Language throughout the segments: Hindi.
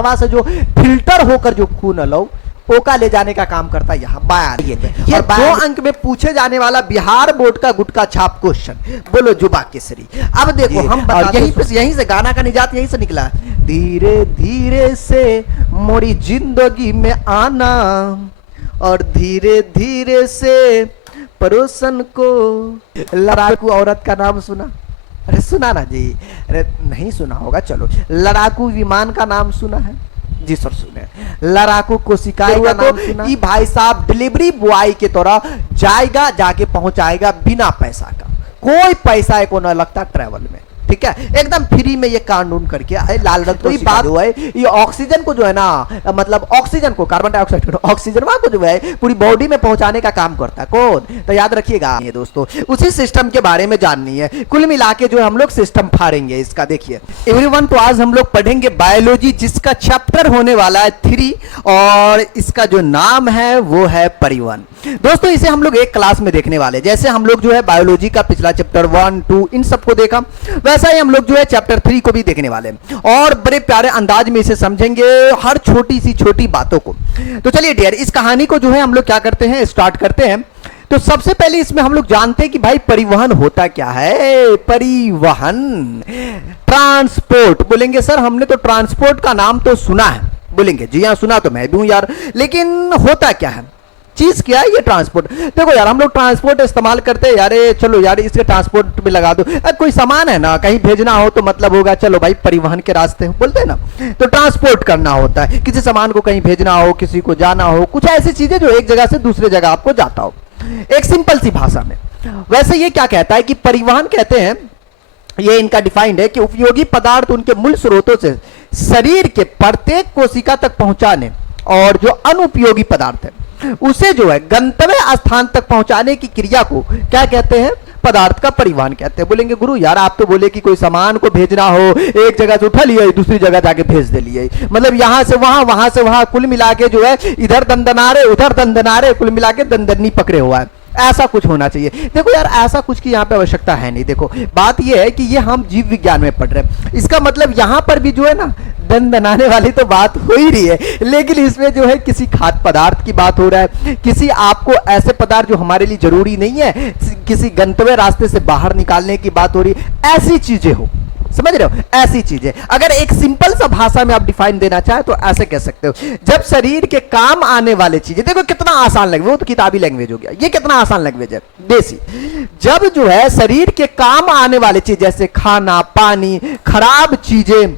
हवा से जो फिल्टर होकर जो खून लो ओका ले जाने का काम करता है यहाँ बयान। ये 2 अंक में पूछे जाने वाला बिहार बोर्ड का गुटका छाप क्वेश्चन। बोलो जुबा केसरी। अब देखो हम यहीं से गाना का निजात यहीं से निकला। धीरे धीरे से मोरी जिंदगी में आना और धीरे धीरे से पड़ोसन को। लड़ाकू औरत का नाम सुना? अरे सुना ना जी? अरे नहीं सुना होगा, चलो। लड़ाकू विमान का नाम सुना है? जी सर सुने। लड़ाकू कोशिकाएं का नाम सुना? ये भाई साहब डिलीवरी बॉय के तरह जाएगा, जाके पहुंचाएगा बिना पैसा का। कोई पैसा को ना लगता ट्रैवल में, ठीक है, एकदम फ्री में ये कानून करके आए। लाल रंग तो ये बात जो है, ये ऑक्सीजन को जो है ना, मतलब ऑक्सीजन को, कार्बन डाइऑक्साइड को, ऑक्सीजन को जो है पूरी बॉडी में पहुंचाने का काम करता है कौन? तो याद रखिएगा ये दोस्तों, उसी सिस्टम के बारे में जाननी है। कुल मिला के जो हम लोग सिस्टम फाड़ेंगे इसका। देखिए एवरीवन, तो आज हम लोग पढ़ेंगे बायोलॉजी, जिसका चैप्टर होने वाला है 3 और इसका जो नाम है वो है परिवहन। दोस्तों इसे हम लोग एक क्लास में देखने वाले। जैसे हम लोग जो है बायोलॉजी का पिछला चैप्टर 1, 2 इन सबको देखा, वैसा ही हम लोग जो है चैप्टर 3 को भी देखने वाले हैं और बड़े प्यारे अंदाज में इसे समझेंगे, हर छोटी सी छोटी बातों को। तो चलिए डियर, इस कहानी को जो है हम लोग क्या करते हैं, स्टार्ट करते हैं। तो सबसे पहले इसमें हम लोग जानते हैं कि भाई परिवहन होता क्या है। परिवहन, ट्रांसपोर्ट। बोलेंगे सर हमने तो ट्रांसपोर्ट का नाम तो सुना है। बोलेंगे जी हाँ सुना तो मैं भी हूं यार, लेकिन होता क्या है, चीज क्या है ये ट्रांसपोर्ट? देखो यार, हम लोग ट्रांसपोर्ट इस्तेमाल करते हैं यार, चलो यार इसके ट्रांसपोर्ट में लगा दो। कोई सामान है ना कहीं भेजना हो तो मतलब होगा चलो भाई परिवहन के रास्ते बोलते हैं ना, तो ट्रांसपोर्ट करना होता है। किसी सामान को कहीं भेजना हो, किसी को जाना हो, कुछ ऐसी चीजें जो एक जगह से दूसरे जगह आपको जाता हो, एक सिंपल सी भाषा में। वैसे ये क्या कहता है कि परिवहन कहते हैं, ये इनका डिफाइंड है कि उपयोगी पदार्थ उनके मूल स्रोतों से शरीर के प्रत्येक कोशिका तक पहुंचाने और जो अनुपयोगी पदार्थ है उसे जो है गंतव्य स्थान तक पहुंचाने की क्रिया को क्या कहते हैं? पदार्थ का परिवहन कहते हैं। बोलेंगे गुरु यार आप तो बोले कि कोई सामान को भेजना हो, एक जगह से उठा लिया दूसरी जगह जाके भेज दे लिए, मतलब यहां से वहां, कुल मिला के जो है इधर दंदनारे उधर दंदनारे, कुल मिला के दंदनी पकड़े हुआ है। ऐसा कुछ होना चाहिए। देखो यार ऐसा कुछ की यहाँ पे आवश्यकता है नहीं। देखो बात ये है कि ये हम जीव विज्ञान में पढ़ रहे हैं, इसका मतलब यहाँ पर भी जो है ना दंदनाने वाली तो बात हो ही रही है, लेकिन इसमें जो है किसी खाद्य पदार्थ की बात हो रहा है, किसी आपको ऐसे पदार्थ जो हमारे लिए जरूरी नहीं है, किसी गंतव्य रास्ते से बाहर निकालने की बात हो रही है, ऐसी चीजें हो, समझ रहे हो, ऐसी चीजें। अगर एक सिंपल सा भाषा में आप डिफाइन देना चाहे तो ऐसे कह सकते हो, जब शरीर के काम आने वाले चीजें, देखो कितना आसान लैंग्वेज, वो तो किताबी लैंग्वेज हो गया, ये कितना आसान लैंग्वेज है देसी। जब जो है शरीर के काम आने वाले चीज जैसे खाना, पानी, खराब चीजें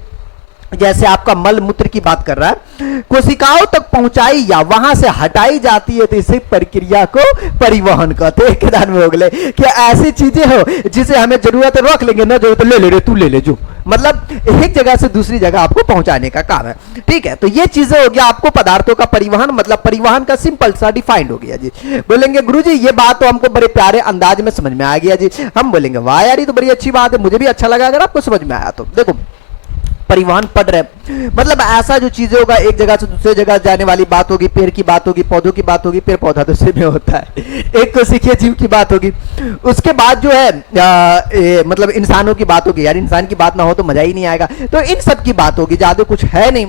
जैसे आपका मल मूत्र की बात कर रहा है, कोशिकाओं तक पहुंचाई या वहां से हटाई जाती है, तो इसी प्रक्रिया को परिवहन कहते हैं। केदार में हो गए कि ऐसी चीजें हो जिसे हमें जरूरत है रख लेंगे, ना जरूरत ले ले तू ले ले, जो मतलब एक जगह से दूसरी जगह आपको पहुंचाने का काम है। ठीक है, तो ये चीजें हो गया आपको पदार्थों का परिवहन, मतलब परिवहन का सिंपल सा डिफाइंड हो गया जी। बोलेंगे गुरुजी ये बात तो हमको बड़े प्यारे अंदाज में समझ में आ गया जी। हम बोलेंगे वाह यार ये तो बड़ी अच्छी बात है, मुझे भी अच्छा लगा अगर आपको समझ में आया तो। देखो परिवहन पढ़ रहे मतलब ऐसा जो चीजें होगा, एक जगह से दूसरे जगह जाने वाली बात होगी, पेड़ की बात होगी, पौधों की बात होगी, पेड़ पौधा तो सिर में होता है, एक कोशिकीय जीव की बात होगी, उसके बाद जो है मतलब इंसानों की बात होगी। यार इंसान की बात ना हो तो मजा ही नहीं आएगा, तो इन सब की बात होगी, ज्यादा कुछ है नहीं।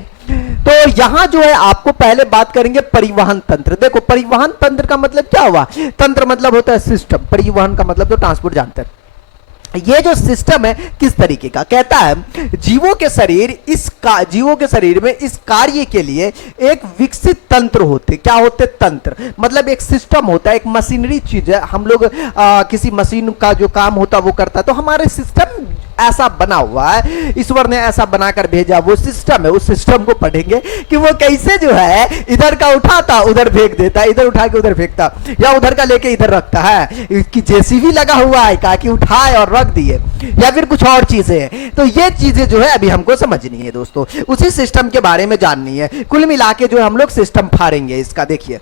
तो यहां जो है आपको पहले बात करेंगे परिवहन तंत्र। देखो परिवहन तंत्र का मतलब क्या हुआ? तंत्र मतलब होता है सिस्टम, परिवहन का मतलब तो ट्रांसपोर्ट जानते हैं। ये जो सिस्टम है किस तरीके का, कहता है जीवों के शरीर में इस कार्य के लिए एक विकसित तंत्र होते। क्या होते? तंत्र मतलब एक सिस्टम होता है, एक मशीनरी चीज है। हम लोग किसी मशीन का जो काम होता है वो करता है, तो हमारे सिस्टम ऐसा बना हुआ है, ईश्वर ने ऐसा बनाकर भेजा, वो सिस्टम है। उस सिस्टम को पढ़ेंगे कि वो कैसे जो है इधर का उठाता उधर फेंक देता, इधर उठा के उधर फेंकता, या उधर का लेके इधर रखता है, कि जेसीबी लगा हुआ है का कि उठाए और रख दिए, या फिर कुछ और चीजें हैं। तो ये चीजें जो है अभी हमको समझनी है दोस्तों, उसी सिस्टम के बारे में जाननी है। कुल मिला के जो हम लोग सिस्टम फाड़ेंगे इसका। देखिए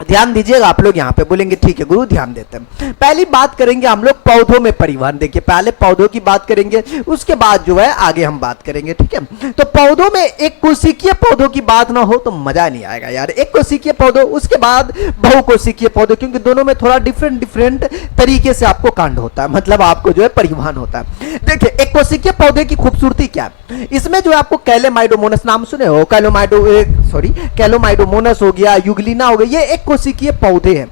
ध्यान दीजिएगा आप लोग यहाँ पे, बोलेंगे ठीक है गुरु ध्यान देते हैं। पहली बात करेंगे हम लोग पौधों में परिवहन। देखिए पहले पौधों की बात करेंगे, उसके बाद जो है आगे हम बात करेंगे, ठीक है। तो पौधों में एक कोशिकीय पौधों की बात ना हो तो मजा नहीं आएगा यार। एक कोशिकीय पौधों, उसके बाद बहुकोशिकीय पौधे, क्योंकि दोनों में थोड़ा डिफरेंट डिफरेंट तरीके से आपको कांड होता है, मतलब आपको जो है परिवहन होता है। देखिए एक कोशिकीय पौधे की खूबसूरती क्या है, इसमें जो है आपको कैलेमाइडोमोनस नाम सुने हो, कैलोमाइडोमोनस हो गया, युगलिना हो गया, ये एक कोशिकीय पौधे हैं,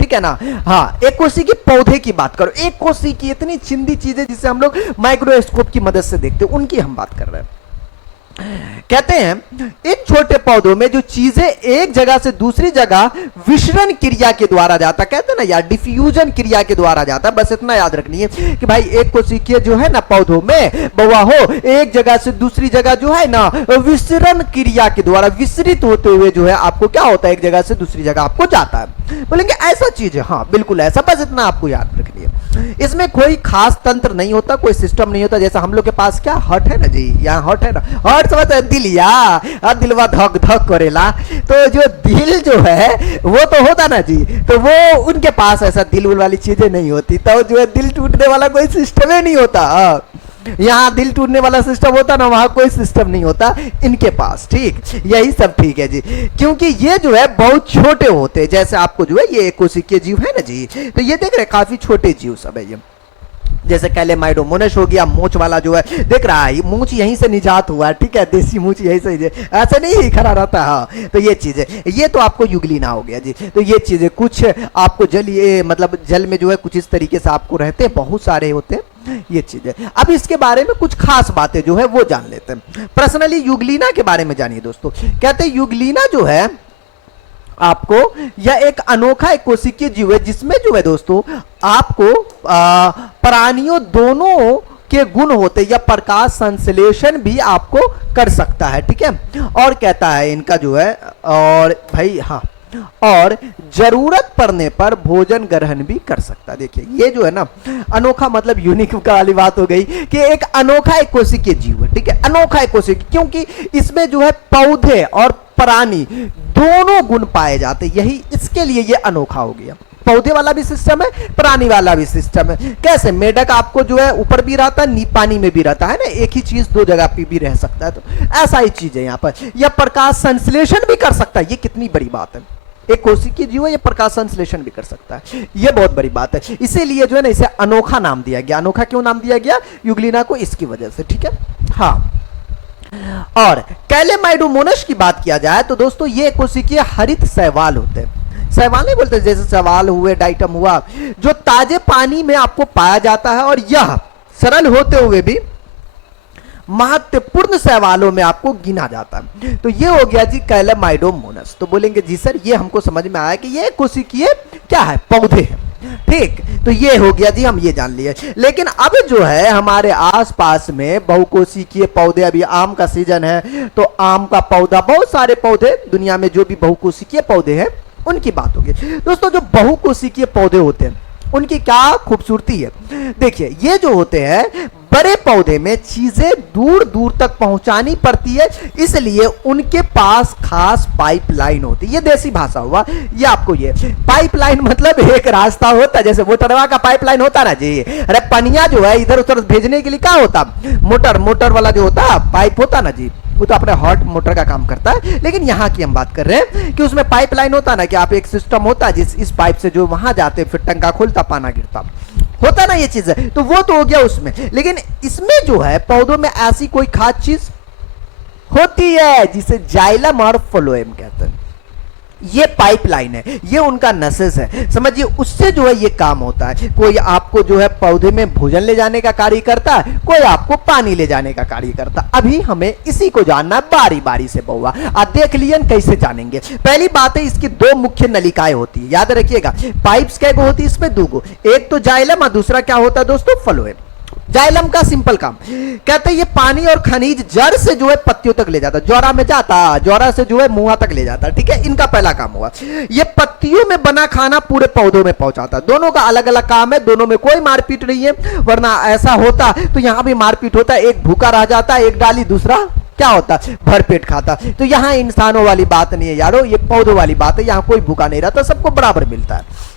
ठीक है ना। हाँ एक कोशिकीय पौधे की बात करो, एक कोशिकीय इतनी चिंदी चीजें जिसे हम लोग माइक्रोस्कोप की मदद से देखते हैं, उनकी हम बात कर रहे हैं। कहते हैं एक छोटे पौधों में जो चीजें एक जगह से दूसरी जगह विसरण क्रिया के द्वारा जाता, कहते हैं ना यार डिफ्यूजन क्रिया के द्वारा जाता। बस इतना याद रखनी है कि भाई एक कोशिकीय जो है ना पौधों में बउआ हो, एक जगह से दूसरी जगह जो है ना विसरण क्रिया के द्वारा विसरित होते हुए जो है आपको क्या होता है, एक जगह से दूसरी जगह आपको जाता है। बोलेंगे ऐसा चीज है, हाँ बिल्कुल ऐसा, बस इतना आपको याद रखनी है। इसमें कोई खास तंत्र नहीं होता, कोई सिस्टम नहीं होता। जैसा हम लोग के पास क्या हट है ना जी, यहाँ हट है ना, हट समझ दिल, या दिलवा धक धक करेला, तो जो दिल जो है वो तो होता ना जी, तो वो उनके पास ऐसा दिल वाली चीजें नहीं होती, तो जो है दिल टूटने वाला कोई सिस्टम ही नहीं होता। यहाँ दिल टूटने वाला सिस्टम होता ना, वहां कोई सिस्टम नहीं होता इनके पास, ठीक। यही सब ठीक है जी, क्योंकि ये जो है बहुत छोटे होते हैं। जैसे आपको जो है ये कोशिकीय जीव है ना जी, तो ये देख रहे काफी छोटे जीव सब है ये। जैसे कैलेमाइडोमोनस हो गया, मूंछ वाला जो है देख रहा है, मूंछ यहीं से निजात हुआ, ठीक है, देसी मूंछ यहीं से, ऐसा नहीं खड़ा रहता। हाँ तो ये चीजें, ये तो आपको युगलिना हो गया जी। तो ये चीजें कुछ आपको जल, ये मतलब जल में जो है कुछ इस तरीके से आपको रहते हैं, बहुत सारे होते हैं ये चीजें। अब इसके बारे में कुछ खास बातें जो है वो जान लेते हैं। पर्सनली युगलिना के बारे में जानिए दोस्तों। कहते हैं युगलिना जो है आपको यह एक अनोखा एक कोशिकीय जीव है, जिसमें जो है दोस्तों आपको प्राणियों दोनों के गुण होते या प्रकाश संश्लेषण भी आपको कर सकता है, ठीक है। और कहता है इनका जो है, और भाई हाँ, और जरूरत पड़ने पर भोजन ग्रहण भी कर सकता है। देखिए ये जो है ना अनोखा, मतलब यूनिक वाली बात हो गई कि एक अनोखा एक कोशिकीय जीव है, ठीक है, अनोखा एक कोशिकीय, क्योंकि इसमें जो है पौधे और प्राणी दोनों गुण पाए जाते, यही इसके लिए ये अनोखा हो गया। पौधे वाला भी सिस्टम है, प्राणी वाला भी सिस्टम है। कैसे, मेढक आपको जो है ऊपर भी रहता है, पानी में भी रहता है ना, एक ही चीज दो जगह पे भी रह सकता है, तो ऐसा ही चीज है यहाँ पर। यह प्रकाश संश्लेषण भी कर सकता है, ये कितनी बड़ी बात है। एक कोशिकीय जीव है, ये प्रकाश संश्लेषण भी कर सकता है, ये बहुत बड़ी बात है। इसीलिए जो है ना इसे अनोखा नाम दिया गया। अनोखा क्यों नाम दिया गया युगलिना को, इसकी वजह से, ठीक है। हाँ, और कैलेमाइडोमोनस की बात किया जाए तो दोस्तों ये कोशिकीय हरित शैवाल होते हैं। शैवाल नहीं बोलते, जैसे शैवाल हुए, डाइटम हुआ, जो ताजे पानी में आपको पाया जाता है, और यह सरल होते हुए भी महत्वपूर्ण शैवालों में आपको गिना जाता है। तो ये हो गया जी कैलेमाइडोमोनस। तो बोलेंगे जी सर ये हमको समझ में आया कि ये कोशिकीय क्या है, पौधे हैं, ठीक। तो ये हो गया जी, हम ये जान लिए। लेकिन अब जो है हमारे आसपास में बहुकोशिकीय पौधे, अभी आम का सीजन है तो आम का पौधा, बहुत सारे पौधे दुनिया में जो भी बहुकोशिकीय पौधे हैं उनकी बात होगी दोस्तों। जो बहुकोशिकीय पौधे होते हैं उनकी क्या खूबसूरती है, देखिए ये जो होते हैं बड़े पौधे में चीजें दूर दूर तक पहुंचानी पड़ती है, इसलिए उनके पास खास पाइपलाइन होती है। ये देसी भाषा हुआ, ये आपको ये पाइपलाइन मतलब एक रास्ता होता है, जैसे मोटरवा का पाइपलाइन होता ना जी, अरे पनिया जो है इधर उधर भेजने के लिए क्या होता, मोटर वाला जो होता पाइप होता ना जी, वो तो अपने हॉट मोटर का काम करता है। लेकिन यहाँ की हम बात कर रहे हैं कि उसमें पाइपलाइन होता ना, कि आप एक सिस्टम होता है जिस इस पाइप से जो वहां जाते, फिर टंका खुलता, पाना गिरता, होता ना ये चीज है। तो वो तो हो गया उसमें, लेकिन इसमें जो है पौधों में ऐसी कोई खास चीज होती है जिसे जाइलम और फ्लोएम कहते हैं। ये पाइपलाइन है, ये उनका नसेस है, समझिए, उससे जो है ये काम होता है। कोई आपको जो है पौधे में भोजन ले जाने का कार्य करता है, कोई आपको पानी ले जाने का कार्य करता है। अभी हमें इसी को जानना है बारी बारी से बउआ। आप देख लिए कैसे जानेंगे। पहली बात है इसकी दो मुख्य नलिकाएं होती है, याद रखिएगा। पाइप्स क्या होती है इसमें, दो गो, एक तो जाइलम और दूसरा क्या होता है दोस्तों, फ्लोएम। जाइलम का सिंपल काम, कहते हैं ये पानी और खनिज जड़ से जो है पत्तियों तक ले जाता, जौरा में जाता, जौरा से जो है मुआ तक ले जाता, ठीक है। इनका पहला काम हुआ। ये पत्तियों में बना खाना पूरे पौधों में पहुंचाता। दोनों का अलग अलग काम है, दोनों में कोई मारपीट नहीं है, वरना ऐसा होता तो यहां भी मारपीट होता, एक भूखा रह जाता, एक डाली दूसरा क्या होता, भरपेट खाता। तो यहाँ इंसानों वाली बात नहीं है यारो, ये पौधों वाली बात है, यहाँ कोई भूखा नहीं रहता, सबको बराबर मिलता है,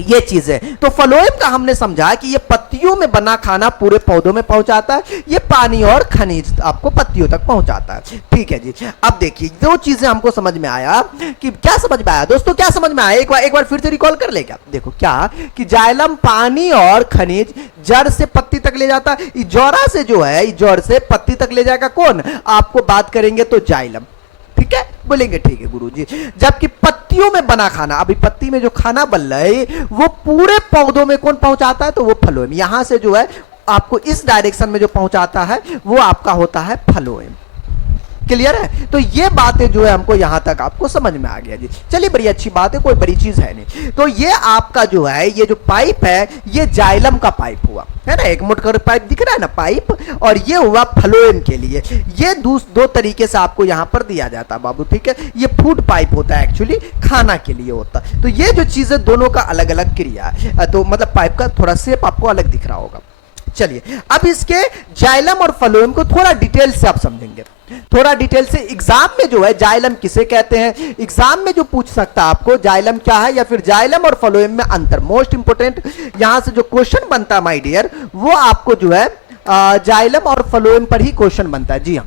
ये चीज है। तो फ्लोएम का हमने समझा कि ये पत्तियों में बना खाना पूरे पौधों में पहुंचाता है, ये पानी और खनिज आपको पत्तियों तक पहुंचाता है। ठीक है जी, अब देखिए दो चीजें हमको समझ में आया कि क्या समझ में आया दोस्तों, क्या समझ में आया, एक बार फिर से रिकॉल कर ले क्या। देखो क्या कि जाइलम पानी और खनिज जड़ से पत्ती तक ले जाता है, जौरा से जो है जड़ से पत्ती तक ले जाएगा कौन, आपको बात करेंगे तो जाइलम, ठीक है, बोलेंगे ठीक है गुरुजी। जबकि पत्तियों में बना खाना, अभी पत्ती में जो खाना बन रहा है वो पूरे पौधों में कौन पहुंचाता है, तो वो फ्लोएम, यहां से जो है आपको इस डायरेक्शन में जो पहुंचाता है वो आपका होता है फ्लोएम। क्लियर है, तो ये बातें जो है हमको यहां तक आपको समझ में आ गया जी। चलिए बड़ी अच्छी बात है, कोई बड़ी चीज है नहीं। तो ये आपका जो है ये जो पाइप है ये जाइलम का पाइप हुआ है ना, एक मोटकर पाइप दिख रहा है ना पाइप, और ये हुआ फ्लोएम के लिए। ये दो तरीके से आपको यहां पर दिया जाता है बाबू, ठीक है। ये फूड पाइप होता है, एक्चुअली खाना के लिए होता है। तो ये जो चीजें दोनों का अलग अलग क्रिया है, तो मतलब पाइप का थोड़ा शेप आपको अलग दिख रहा होगा। चलिए अब इसके जाइलम और फ्लोएम को थोड़ा डिटेल से आप समझेंगे, थोड़ा डिटेल से। एग्जाम में जो है जाइलम किसे कहते हैं, एग्जाम में जो पूछ सकता है आपको जाइलम क्या है, या फिर जाइलम और फ्लोएम में अंतर। मोस्ट इंपोर्टेंट यहां से जो क्वेश्चन बनता है माय डियर, वो आपको जो है जाइलम और फ्लोएम पर ही क्वेश्चन बनता है। जी हाँ,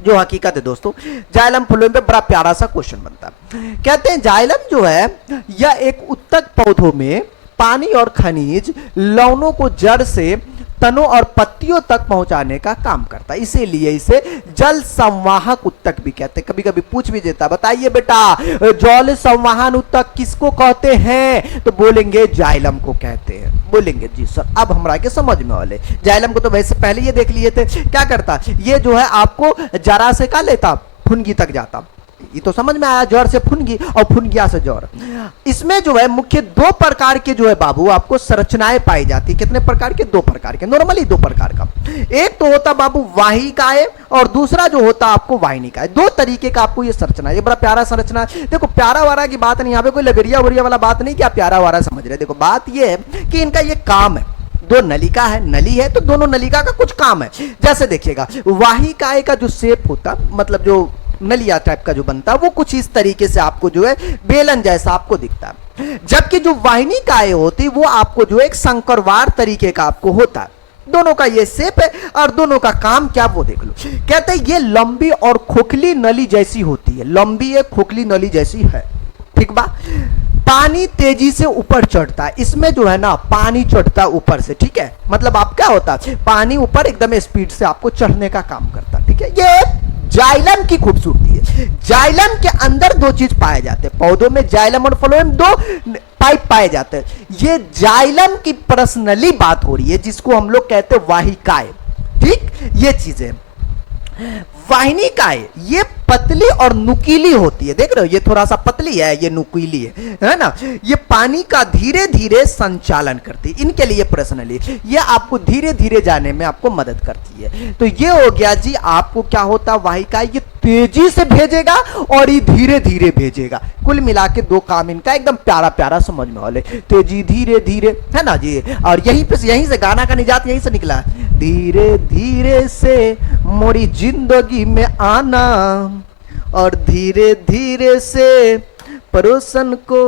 जो हकीकत है दोस्तों, जाइलम फ्लोएम पे बड़ा प्यारा सा क्वेश्चन बनता है। कहते हैं जाइलम जो है यह एक उत्तक पौधों में पानी और खनिज लवणों को जड़ से तनों और पत्तियों तक पहुंचाने का काम करता है, इसीलिए इसे जल संवाहक उत्तक भी कहते हैं। कभी कभी पूछ भी देता, बताइए बेटा जल संवाहन उत्तक किसको कहते हैं, तो बोलेंगे जाइलम को कहते हैं। बोलेंगे जी सर, अब हमरा के समझ में वाले। जाइलम को तो वैसे पहले ये देख लिए थे, क्या करता ये जो है आपको जरा से का लेता फुनगी तक जाता, ये तो समझ में आया, जड़ से फुनगी और फुनगिया से जड़। इसमें जो है मुख्य दो प्रकार के जो है बाबू आपको संरचनाएं पाई जाती। कितने प्रकार के, दो प्रकार के, नॉर्मली दो प्रकार का। एक तो होता बाबू वाहिकाएं और दूसरा जो होता आपको वाहिनिकाएं। दो तरीके का आपको ये संरचना, ये बड़ा प्यारा संरचना है। देखो प्यारा वारा की बात नहीं, यहाँ पे कोई लबेरिया वरिया वाला बात नहीं कि आप प्यारा वारा समझ रहे। देखो बात ये है कि इनका ये काम है, दो नलिका है, नली है तो दोनों नलिका का कुछ काम है। जैसे देखिएगा वाहिकाएं का जो शेप होता, मतलब जो नलिया टाइप का जो बनता है वो कुछ इस तरीके से आपको जो है बेलन जैसा आपको दिखता है। जबकि जो वाहिनिकाएं होती वो आपको जो एक शंकरवार तरीके का आपको होता है। दोनों का ये शेप है और दोनों का काम क्या वो देख लो। कहते हैं ये लंबी और खोखली नली जैसी होती है, लंबी है खोखली नली जैसी है, ठीक बा। पानी तेजी से ऊपर चढ़ता है, इसमें जो है ना पानी चढ़ता है ऊपर से, ठीक है। मतलब आप क्या होता है पानी ऊपर एकदम स्पीड से आपको चढ़ने का काम करता, ठीक है। ये जाइलम की खूबसूरती है। जाइलम के अंदर दो चीज पाए जाते हैं, पौधों में जाइलम और फ्लोएम दो पाइप पाए जाते हैं। ये जाइलम की पर्सनली बात हो रही है जिसको हम लोग कहते हैं वाहिकाएं, ठीक। ये चीजें वाहिनिकाएं ये पतली और नुकीली होती है, देख रहे हो ये थोड़ा सा पतली है, ये नुकीली है ना। ये पानी का धीरे धीरे संचालन करती है, इनके लिए पर्सनली ये आपको धीरे धीरे जाने में आपको मदद करती है। तो ये हो गया जी आपको क्या होता है वाहिका, ये तेजी से भेजेगा और ये धीरे धीरे भेजेगा। कुल मिला के दो काम इनका एकदम प्यारा प्यारा समझ में वाले, तेजी धीरे धीरे, है ना जी। और यहीं से गाना का निजात यहीं से निकला, धीरे धीरे से मोरी जिंदगी में आना और धीरे धीरे से पड़ोसन को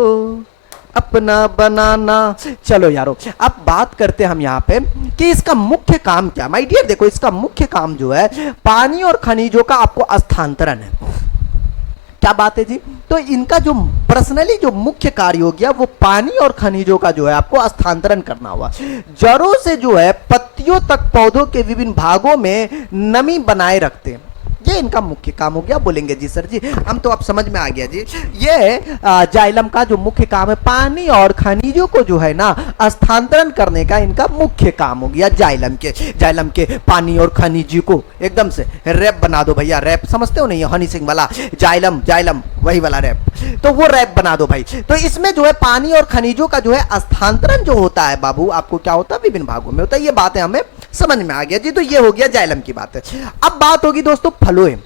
अपना बनाना। चलो यारो अब बात करते हैं हम यहाँ पे कि इसका मुख्य काम क्या। माय डियर देखो इसका मुख्य काम जो है पानी और खनिजों का आपको स्थानांतरण है। क्या बात है जी, तो इनका जो पर्सनली जो मुख्य कार्य हो गया वो पानी और खनिजों का जो है आपको स्थानांतरण करना हुआ। जड़ों से जो है पत्तियों तक पौधों के विभिन्न भागों में नमी बनाए रखते हैं, ये इनका मुख्य काम हो गया। बोलेंगे जी सर जी, हम तो अब समझ में आ गया जी। ये जाइलम का जो मुख्य काम है पानी और खनिजों को जो है ना स्थानांतरण करने का इनका मुख्य काम हो गया। जाइलम के पानी और खनिजों को एकदम से रैप बना दो भैया, रैप समझते हो नहीं हनी सिंह वाला, जाइलम वही वाला रैप, तो वो रैप बना दो भाई। तो इसमें जो है पानी और खनिजों का जो है स्थानांतरण जो होता है बाबू आपको क्या होता है विभिन्न भागों में होता है। ये बातें हमें समझ में आ गया जी। तो ये हो गया जाइलम की बात है। अब बात होगी दोस्तों फ्लोएम।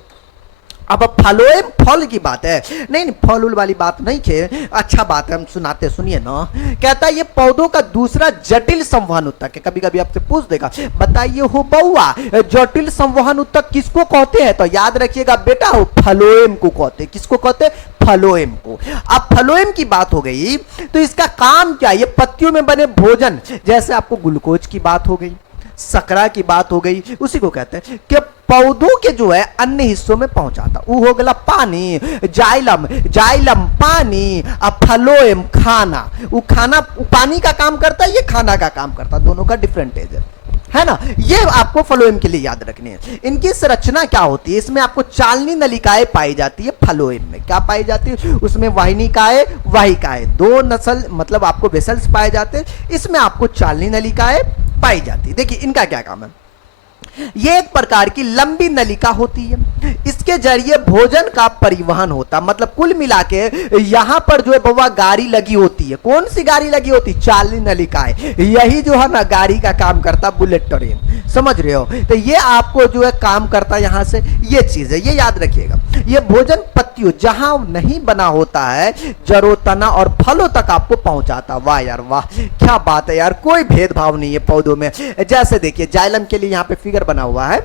अब फलोएम फल की बात है, नहीं नहीं फल उल वाली बात नहीं खे, अच्छा बात है हम सुनाते, सुनिए ना। कहता है ये पौधों का दूसरा जटिल संवहन ऊतक है। कभी कभी आपसे पूछ देगा बताइए हो बउआ जटिल संवहन ऊतक किसको कहते हैं, तो याद रखिएगा बेटा हो फलोएम को कहते हैं। किसको कहते हैं? फलोएम को। अब फलोएम की बात हो गई तो इसका काम क्या है? ये पत्तियों में बने भोजन, जैसे आपको ग्लूकोज की बात हो गई, सकरा की बात हो गई, उसी को कहते हैं कि पौधों के जो है अन्य हिस्सों में पहुंचाता। वो हो गया पानी, जाइलम, जाइलम पानी, अब फलोएम खाना। वो खाना पानी का काम करता है, ये खाना का काम करता है, दोनों का डिफरेंट है ना। ये आपको फलोएम के लिए याद रखनी है। इनकी संरचना क्या होती है? इसमें आपको चालनी नलिकाएं पाई जाती है। फलोएम में क्या पाई जाती है? उसमें वाहिनिकाएं, वाहिकाएं, दो नस्ल मतलब आपको वेसल्स पाए जाते हैं। इसमें आपको चालनी नलिकाएं पाई जाती है। देखिए इनका क्या काम है, ये एक प्रकार की लंबी नलिका होती है, इसके जरिए भोजन का परिवहन होता। मतलब कुल मिला के यहां पर जो है बउआ गाड़ी लगी होती है। कौन सी गाड़ी लगी होती? चालनी नलिकाएं। यही जो है ना गाड़ी का काम करता, बुलेट ट्रेन, समझ रहे हो। तो ये आपको जो है काम करता है यहां से, ये चीज है, ये याद रखिएगा। ये भोजन पत्तियों जहां नहीं बना होता है, जड़ों, तना और फलों तक आपको पहुंचाता। वाह यार वाह, क्या बात है यार, कोई भेदभाव नहीं है पौधों में। जैसे देखिए जाइलम के लिए यहाँ पे फिगर बना हुआ है,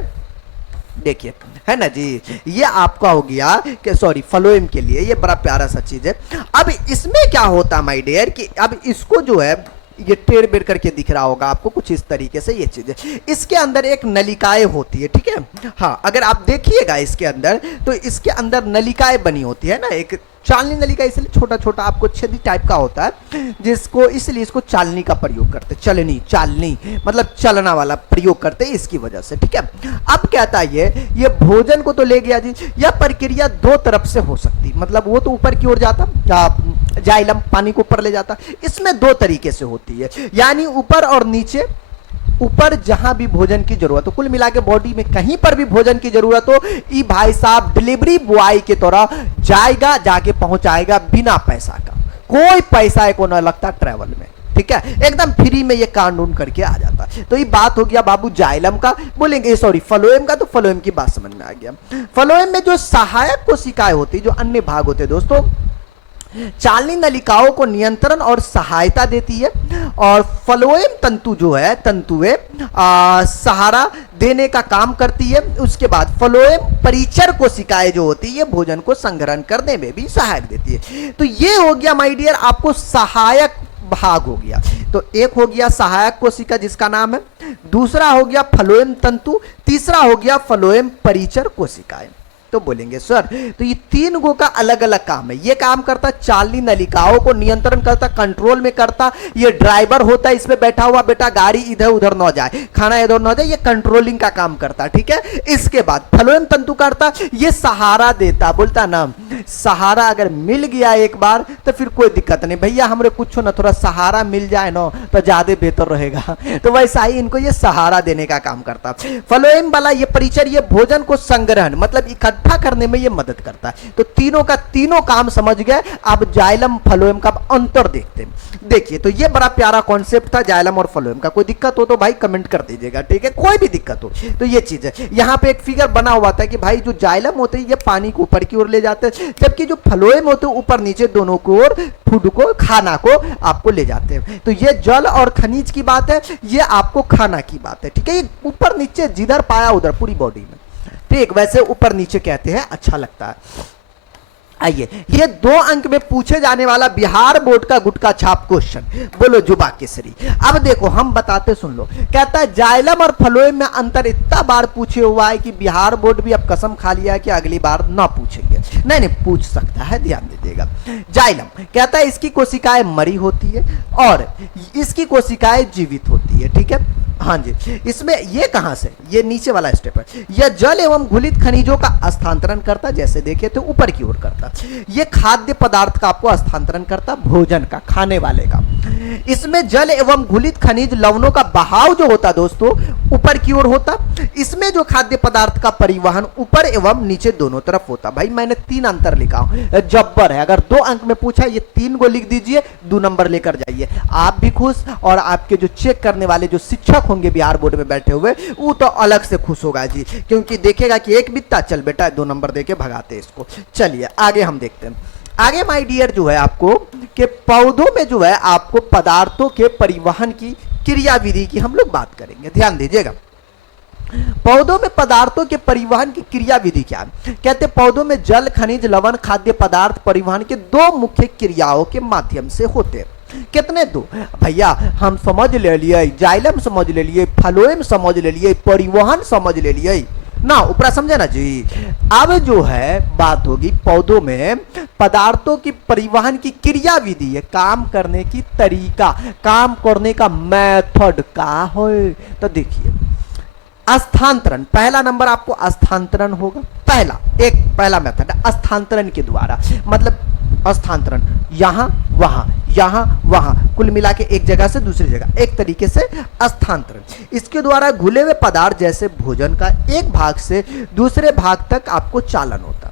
देखिए है ना जी, ये आपका हो गया कि सॉरी फलोएम के लिए ये बड़ा प्यारा सा चीज है। अब इसमें क्या होता माय डियर कि अब इसको जो है ये टेढ़ बेढ़ करके दिख रहा होगा आपको कुछ इस तरीके से, ये चीज है। इसके अंदर एक नलिकाएं होती है, ठीक है। हाँ अगर आप देखिएगा इसके अंदर तो इसके अंदर नलिकाएं बनी होती है ना। एक चालनी नलिका इसलिए छोटा छोटा आपको छेदी टाइप का होता है, जिसको इसलिए इसको चालनी का प्रयोग करते, चलनी, चालनी मतलब चलना वाला प्रयोग करते हैं इसकी वजह से, ठीक है। अब कहता है ये भोजन को तो ले गया जी। यह प्रक्रिया दो तरफ से हो सकती, मतलब वो तो ऊपर की ओर जाता, जाइलम पानी को ऊपर ले जाता, इसमें दो तरीके से होती है, यानी ऊपर और नीचे। ऊपर जहां भी भोजन की जरूरत हो, कुल मिला के बॉडी में कहीं पर भी भोजन की जरूरत हो, ये भाई साहब डिलीवरी बॉय के तरह जाएगा, जाके पहुंचाएगा बिना पैसा का। कोई पैसा को ना लगता ट्रैवल में, ठीक है, एकदम फ्री में ये कानून करके आ जाता है। तो ये बात हो गया बाबू जाइलम का, बोलेंगे सॉरी फलोएम का, तो फलोएम की बात समझ में आ गया। फलोएम में जो सहायक कोशिकाएं होती, जो अन्य भाग होते दोस्तों, चालनी नलिकाओं को नियंत्रण और सहायता देती है। और फलोएम तंतु जो है, तंतुएं सहारा देने का काम करती है। उसके बाद फलोएम परिचर कोशिकाएं जो होती है, ये भोजन को संग्रहण करने में भी सहायक देती है। तो ये हो गया माय डियर आपको सहायक भाग हो गया। तो एक हो गया सहायक कोशिका जिसका नाम है, दूसरा हो गया फलोएम तंतु, तीसरा हो गया फलोएम परिचर कोशिकाएं। तो बोलेंगे सर तो ये तीन गो का अलग अलग काम है। ये काम करता चालनी नलिकाओं को नियंत्रण करता, कंट्रोल में करता। ये ड्राइवर होता है, इसमें बैठा हुआ बेटा गाड़ी इधर उधर न जाए, खाना इधर न जाए, ये कंट्रोलिंग का काम करता, ठीक है। इसके बाद फलोएम तंतु करता, ये सहारा देता, बोलता ना सहारा अगर मिल गया एक बार तो फिर कोई दिक्कत नहीं भैया, हमरे कुछ ना थोड़ा सहारा मिल जाए ना तो ज्यादा बेहतर रहेगा। तो वैसा ही इनको ये सहारा देने का काम करता। फलोएम वाला ये परिचर, ये भोजन को संग्रहण मतलब इकट्ठा करने में ये मदद करता है। तो तीनों का तीनों काम समझ गए। अब जाइलम फलोएम का अंतर देखते हैं। देखिए तो ये बड़ा प्यारा कॉन्सेप्ट था जाइलम और फलोएम का। कोई दिक्कत हो तो भाई कमेंट कर दीजिएगा, ठीक है, कोई भी दिक्कत हो तो ये चीज है। यहाँ पे एक फिगर बना हुआ था कि भाई जो जाइलम होते हैं ये पानी को ऊपर की ओर ले जाते हैं, जबकि जो फलोएम होते हैं ऊपर नीचे दोनों की ओर फूड को, खाना को आपको ले जाते हैं। तो ये जल और खनिज की बात है, ये आपको खाना की बात है, ठीक है। ये ऊपर नीचे जिधर पाया उधर पूरी बॉडी में, ठीक, वैसे ऊपर नीचे कहते हैं, अच्छा लगता है। आइए ये 2 अंक में पूछे जाने वाला बिहार बोर्ड का गुटका छाप क्वेश्चन, बोलो जुबा केसरी। अब देखो हम बताते, सुन लो। कहता है जाइलम और फलोएम में अंतर इतना बार पूछे हुआ है कि बिहार बोर्ड भी अब कसम खा लिया है कि अगली बार ना पूछेंगे। नहीं पूछ सकता है, ध्यान दीजिएगा। जाइलम कहता है इसकी कोशिकाएं मरी होती है और इसकी कोशिकाएं जीवित होती है, ठीक है। हाँ जी, इसमें ये कहां से, ये नीचे वाला स्टेप है। यह जल एवं घुलित खनिजों का हस्तांतरण करता, जैसे देखे तो ऊपर की ओर करता। ये खाद्य पदार्थ का आपको हस्तांतरण करता, भोजन का, खाने वाले का। इसमें जल एवं घुलित खनिज लवणों का बहाव जो होता दोस्तों, ऊपर की ओर होता। इसमें जो खाद्य पदार्थ का परिवहन ऊपर एवं नीचे दोनों तरफ होता। भाई मैंने 3 अंतर लिखा हूं, जब्बर है। अगर 2 अंक में पूछा ये 3 को लिख दीजिए, 2 नंबर लेकर जाइए, आप भी खुश और आपके जो चेक करने वाले जो शिक्षक होंगे बिहार बोर्ड में बैठे हुए, वो तो अलग से खुश होगा जी, क्योंकि देखेगा कि एक बित्ता, चल बेटा 2 नंबर देके भगाते इसको। चलिए आगे हम देखते हैं। आगे माय डियर जो है आपको कि पौधों में जो है आपको पदार्थों के परिवहन की क्रिया विधि की हम लोग बात करेंगे, ध्यान दीजिएगा। पौधों में पदार्थों के परिवहन की क्रिया विधि क्या है? कहते हैं पौधों में जल, खनिज, लवण, खाद्य पदार्थ परिवहन के 2 मुख्य क्रियाओं के माध्यम से होते हैं। कितने 2? भैया हम समझ ले लिए, जाइलम समझ ले लिए, फ्लोएम समझ ले लिए, परिवहन समझ ले लिए ना, ऊपर समझे ना जी। अब जो है बात होगी पौधों में पदार्थों की परिवहन की क्रिया विधि है, काम करने की तरीका, काम करने का मेथड का हो। तो देखिए स्थानांतरण, पहला नंबर आपको स्थानांतरण होगा। पहला मेथड है स्थानांतरण के द्वारा, मतलब स्थानांतरण यहां वहां, कुल मिला के एक जगह से दूसरी जगह, एक तरीके से स्थानांतरण। इसके द्वारा घुले हुए पदार्थ जैसे भोजन का एक भाग से दूसरे भाग तक आपको चालन होता।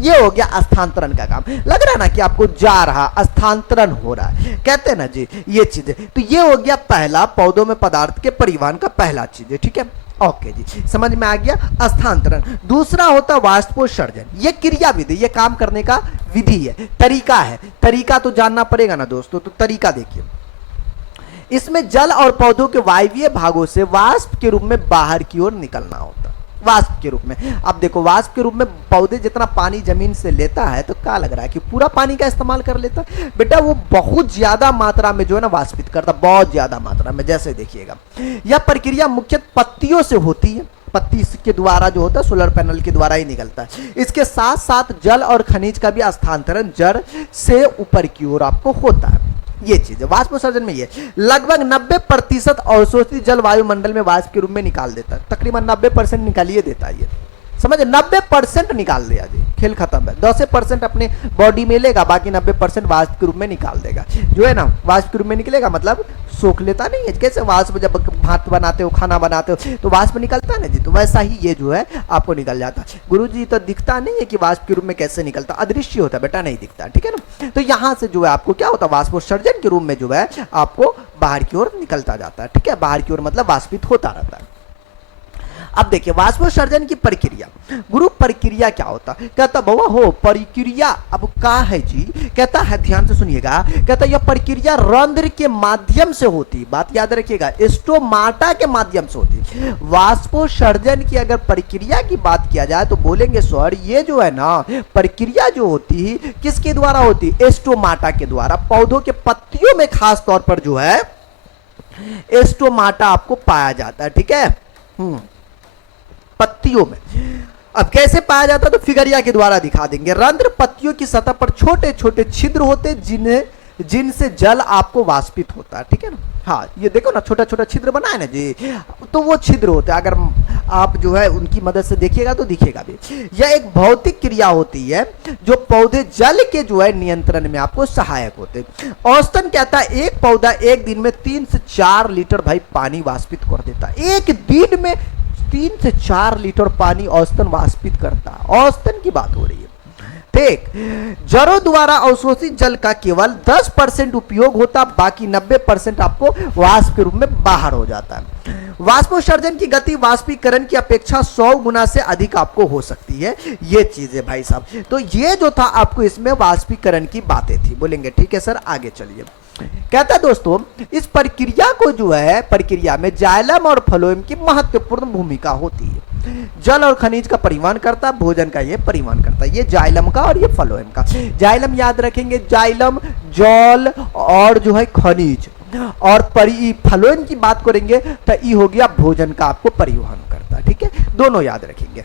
ये हो गया स्थानांतरण का काम। लग रहा है ना कि आपको जा रहा, स्थानांतरण हो रहा है, कहते हैं ना जी ये चीजें। तो ये हो गया पहला पौधों में पदार्थ के परिवहन का पहला चीज है, ठीक है। ओके जी, समझ में आ गया स्थानांतरण। दूसरा होता वाष्पोत्सर्जन, ये क्रिया विधि, ये काम करने का विधि है, तरीका है। तरीका तो जानना पड़ेगा ना दोस्तों, तो तरीका देखिए। इसमें जल और पौधों के वायवीय भागों से वाष्प के रूप में बाहर की ओर निकलना होता, वाष्प के रूप में। अब देखो वाष्प के रूप में पौधे जितना पानी जमीन से लेता है, तो क्या लग रहा है कि पूरा पानी का इस्तेमाल कर लेता है? बेटा वो बहुत ज्यादा मात्रा में जो है ना वाष्पित करता, बहुत ज्यादा मात्रा में। जैसे देखिएगा यह प्रक्रिया मुख्यतः पत्तियों से होती है, पत्ती के द्वारा जो होता है सोलर पैनल के द्वारा ही निकलता है। इसके साथ साथ जल और खनिज का भी स्थानांतरण जड़ से ऊपर की ओर आपको होता है। ये चीज है वाष्पोत्सर्जन में। ये लगभग 90% अवशोषित जल वायुमंडल में वाष्प के रूप में निकाल देता है, तकरीबन 90% निकालिए देता है। ये समझे, 90% निकाल दिया जी, खेल खत्म है। 10% अपने बॉडी में लेगा, बाकी 90% वाष्प के रूप में निकाल देगा। जो है ना वाष्प के रूप में निकलेगा, मतलब सोख लेता नहीं है। कैसे वाष्प जब भात बनाते हो, खाना बनाते हो, तो वाष्प निकलता है ना जी, तो वैसा ही ये जो है आपको निकल जाता है। गुरुजी तो दिखता नहीं है कि वाष्प के रूप में कैसे निकलता, अदृश्य होता है बेटा, नहीं दिखता, ठीक है ना। तो यहाँ से जो है आपको क्या होता है, वाष्पोत्सर्जन के रूप में जो है आपको बाहर की ओर निकलता जाता है, ठीक है। बाहर की ओर मतलब वाष्पित होता रहता है। अब देखिए वाष्पोत्सर्जन की प्रक्रिया, गुरु प्रक्रिया क्या होता? कहता बउआ हो प्रक्रिया अब क्या है जी? कहता है ध्यान से सुनिएगा, कहता यह प्रक्रिया रंध्र के माध्यम से होती, बात याद रखिएगा, स्टोमाटा के माध्यम से होती। वाष्पोत्सर्जन की अगर प्रक्रिया की बात किया जाए तो बोलेंगे सर ये जो है ना प्रक्रिया जो होती है किसके द्वारा होती? स्टोमाटा के द्वारा। पौधों के पत्तियों में खास तौर पर जो है स्टोमाटा आपको पाया जाता है, ठीक है, पत्तियों में। अब कैसे पाया जाता है तो फिगरिया के द्वारा दिखा देंगे। रंध्र पत्तियों की सतह पर छोटे छोटे छिद्र होते जिनसे जल आपको वाष्पित होता है, ठीक है ना। हाँ ये देखो ना छोटा छोटा छिद्र बना है ना जी, तो वो छिद्र होते हैं। अगर आप जो है उनकी मदद से देखिएगा तो दिखेगा भी। यह एक भौतिक क्रिया होती है जो पौधे जल के जो है नियंत्रण में आपको सहायक होते हैं। औसतन कहता है एक पौधा एक दिन में 3 से 4 लीटर भाई पानी वाष्पित कर देता है। एक दिन में 3 से 4 लीटर पानी औसतन वाष्पित करता है, औसतन की बात हो रही है, ठीक। जड़ों द्वारा अवशोषित जल का केवल 10% उपयोग होता, बाकी 90% आपको वाष्प के रूप में बाहर हो जाता है। वाष्पोत्सर्जन की गति वाष्पीकरण की अपेक्षा 100 गुना से अधिक आपको हो सकती है। ये चीजें भाई साहब, तो ये जो था आपको इसमें वाष्पीकरण की बातें थी। बोलेंगे ठीक है सर, आगे चलिए। कहता है दोस्तों इस प्रक्रिया को जो है प्रक्रिया में जाइलम और फ्लोएम की महत्वपूर्ण भूमिका होती है। जल और खनिज का परिवहन करता, भोजन का ये परिवहन करता, ये जाइलम का और ये फ्लोएम का। जाइलम याद रखेंगे, जाइलम जल और जो है खनिज, और फ्लोएम की बात करेंगे तो ये हो गया भोजन का आपको परिवहन करता, ठीक है, दोनों याद रखेंगे।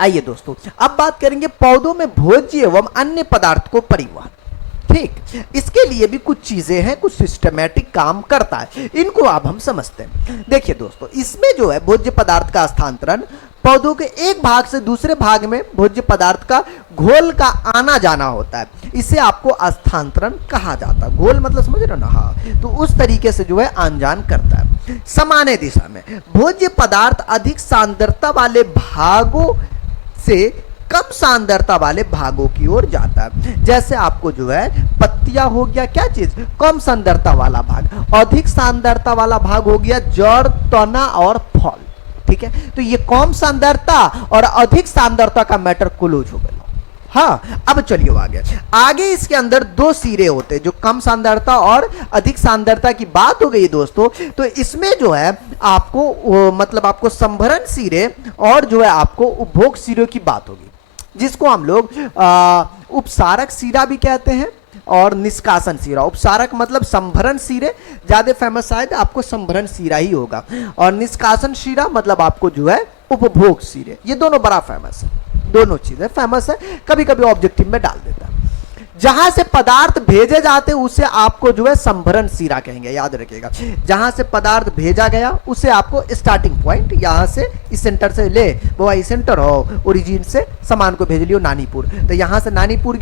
आइए दोस्तों अब बात करेंगे पौधों में भोज्य एवं अन्य पदार्थ को परिवहन। ठीक, इसके लिए भी कुछ चीजें हैं, कुछ सिस्टमैटिक काम करता है, इनको अब हम समझते हैं। देखिए दोस्तों, इसमें जो है भोज्य पदार्थ का स्थानांतरण पौधों के एक भाग से दूसरे भाग में भोज्य पदार्थ का घोल का आना जाना होता है, इसे आपको स्थानांतरण कहा जाता है। घोल मतलब समझ रहे हो ना, हाँ, तो उस तरीके से जो है आन जान करता है। सामान्य दिशा में भोज्य पदार्थ अधिक सांद्रता वाले भागों से कम सांद्रता वाले भागों की ओर जाता है। जैसे आपको जो है पत्तियां हो गया, क्या चीज, कम सांद्रता वाला भाग, अधिक सांद्रता वाला भाग हो गया जड़, तना और फल। ठीक है, तो ये कम सांद्रता और अधिक सांद्रता का मैटर क्लोज हो गया। हाँ, अब चलिए आगे इसके अंदर दो सिरे होते हैं, जो कम सांद्रता और अधिक सांद्रता की बात हो गई दोस्तों। तो इसमें जो है आपको मतलब आपको संभरण सिरे और जो है आपको उपभोग सिरे की बात होगी, जिसको हम लोग उपसारक सिरा भी कहते हैं और निष्कासन सिरा। उपसारक मतलब संभरण सिरे, ज्यादा फेमस शायद आपको संभरण सिरा ही होगा, और निष्कासन सिरा मतलब आपको जो है उपभोग सिरे। ये दोनों बड़ा फेमस है, दोनों चीजें फेमस है, कभी कभी ऑब्जेक्टिव में डाल देता है। जहां से पदार्थ भेजे जाते उसे आपको जो है संभरण सिरा कहेंगे, याद रखिएगा। जहां से पदार्थ भेजा गया उसे आपको स्टार्टिंग पॉइंट, यहां से इस सेंटर से ले वो इस सेंटर हो, ओरिजिन से सामान को भेज लियो नानीपुर, तो यहां से नानीपुर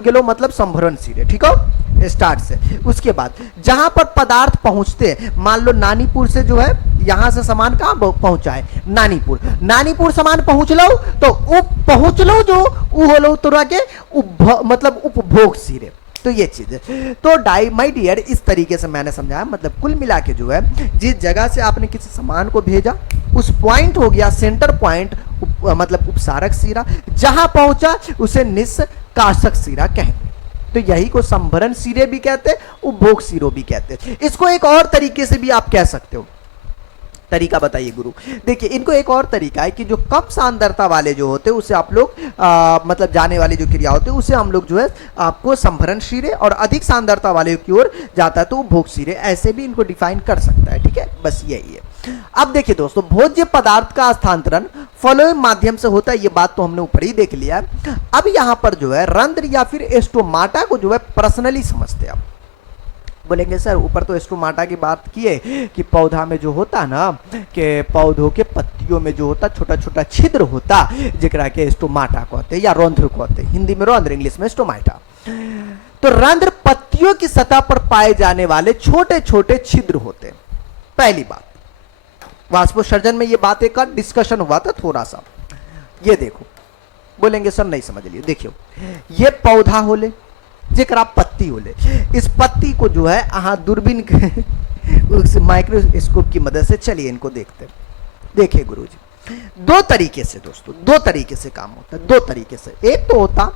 गेलो मतलब संभरण सिरे, ठीक हो, स्टार्ट से। उसके बाद जहां पर पदार्थ पहुंचते, मान लो नानीपुर से जो है यहां से सामान कहां पहुंचा है, नानीपुर सामान पहुंच लो, तो पहुंच लो जो हो लो तोरा के मतलब उपभोग सिरे। तो ये चीज है। तो माय डियर, इस तरीके से मैंने समझाया, मतलब कुल मिला के जो है जिस जगह से आपने किसी सामान को भेजा उस पॉइंट हो गया सेंटर पॉइंट, मतलब उपसारक सिरा, जहां पहुंचा उसे निष्कासक सिरा कहेंगे। तो यही को संभरण सिरे भी कहते हैं, उपभोग सिरो भी कहते हैं। इसको एक और तरीके से भी आप कह सकते हो, तरीका बताइए गुरु। देखिए, इनको एक और तरीका है कि जो कम सांद्रता वाले जो होते हैं उसे आप लोग मतलब जाने वाली जो क्रिया होती है उसे हम लोग जो है आपको संभरण सिरे, और अधिक सांद्रता वाले की ओर जाता है तो उपभोग सिरे, ऐसे भी इनको डिफाइन कर सकता है। ठीक है, बस यही है। अब देखिए दोस्तों, भोज्य पदार्थ का स्थानांतरण फलों माध्यम से होता है, ये बात तो हमने ऊपर ही देख लिया। अब यहां पर जो है रंध्र या फिर स्टोमाटा को जो है पर्सनली समझते हैं। बोलेंगे सर ऊपर तो स्टोमाटा की बात किए कि पौधा में जो होता ना, कि पौधों के पत्तियों में जो होता छोटा छोटा छिद्र होता, जिकरा के स्टोमाटा कहते हैं या रंध्र कहते हैं, हिंदी में रंध्र, इंग्लिश में स्टोमाटा। तो रंध्र पत्तियों की सतह पर पाए जाने वाले छोटे छोटे छिद्र होते हैं। पहली बात, वाष्पोत्सर्जन में ये बातें का डिस्कशन हुआ था थोड़ा सा। ये देखो, बोलेंगे सर नहीं समझ लिए, देखियो ये पौधा होले जेकरा पत्ती होले, इस पत्ती को जो है दूरबीन माइक्रोस्कोप की मदद से चलिए इनको देखते। देखिए गुरुजी, दो तरीके से दोस्तों, दो तरीके से काम होता है, दो तरीके से। एक तो होता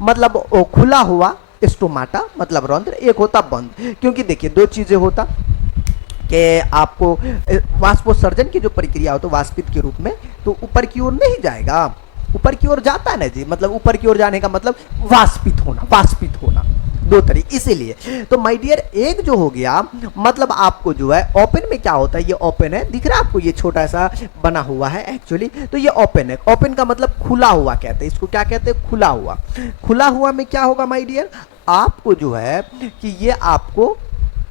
मतलब खुला हुआ स्टोमाटा मतलब रंध्र, एक होता बंद। क्योंकि देखिए दो चीजें होता कि आपको वाष्पोत्सर्जन की जो प्रक्रिया हो तो वाष्पित के रूप में तो ऊपर की ओर नहीं जाएगा, ऊपर की ओर जाता है ना जी, मतलब ऊपर की ओर जाने का मतलब वाष्पित होना, दो तरीके। इसीलिए तो माय डियर, एक जो हो गया मतलब आपको जो है ओपन में क्या होता है, ये ओपन है, दिख रहा है आपको, ये छोटा सा बना हुआ है एक्चुअली, तो ये ओपन है। ओपन का मतलब खुला हुआ कहते हैं, इसको क्या कहते हैं, खुला हुआ। खुला हुआ में क्या होगा माय डियर, आपको जो है कि ये आपको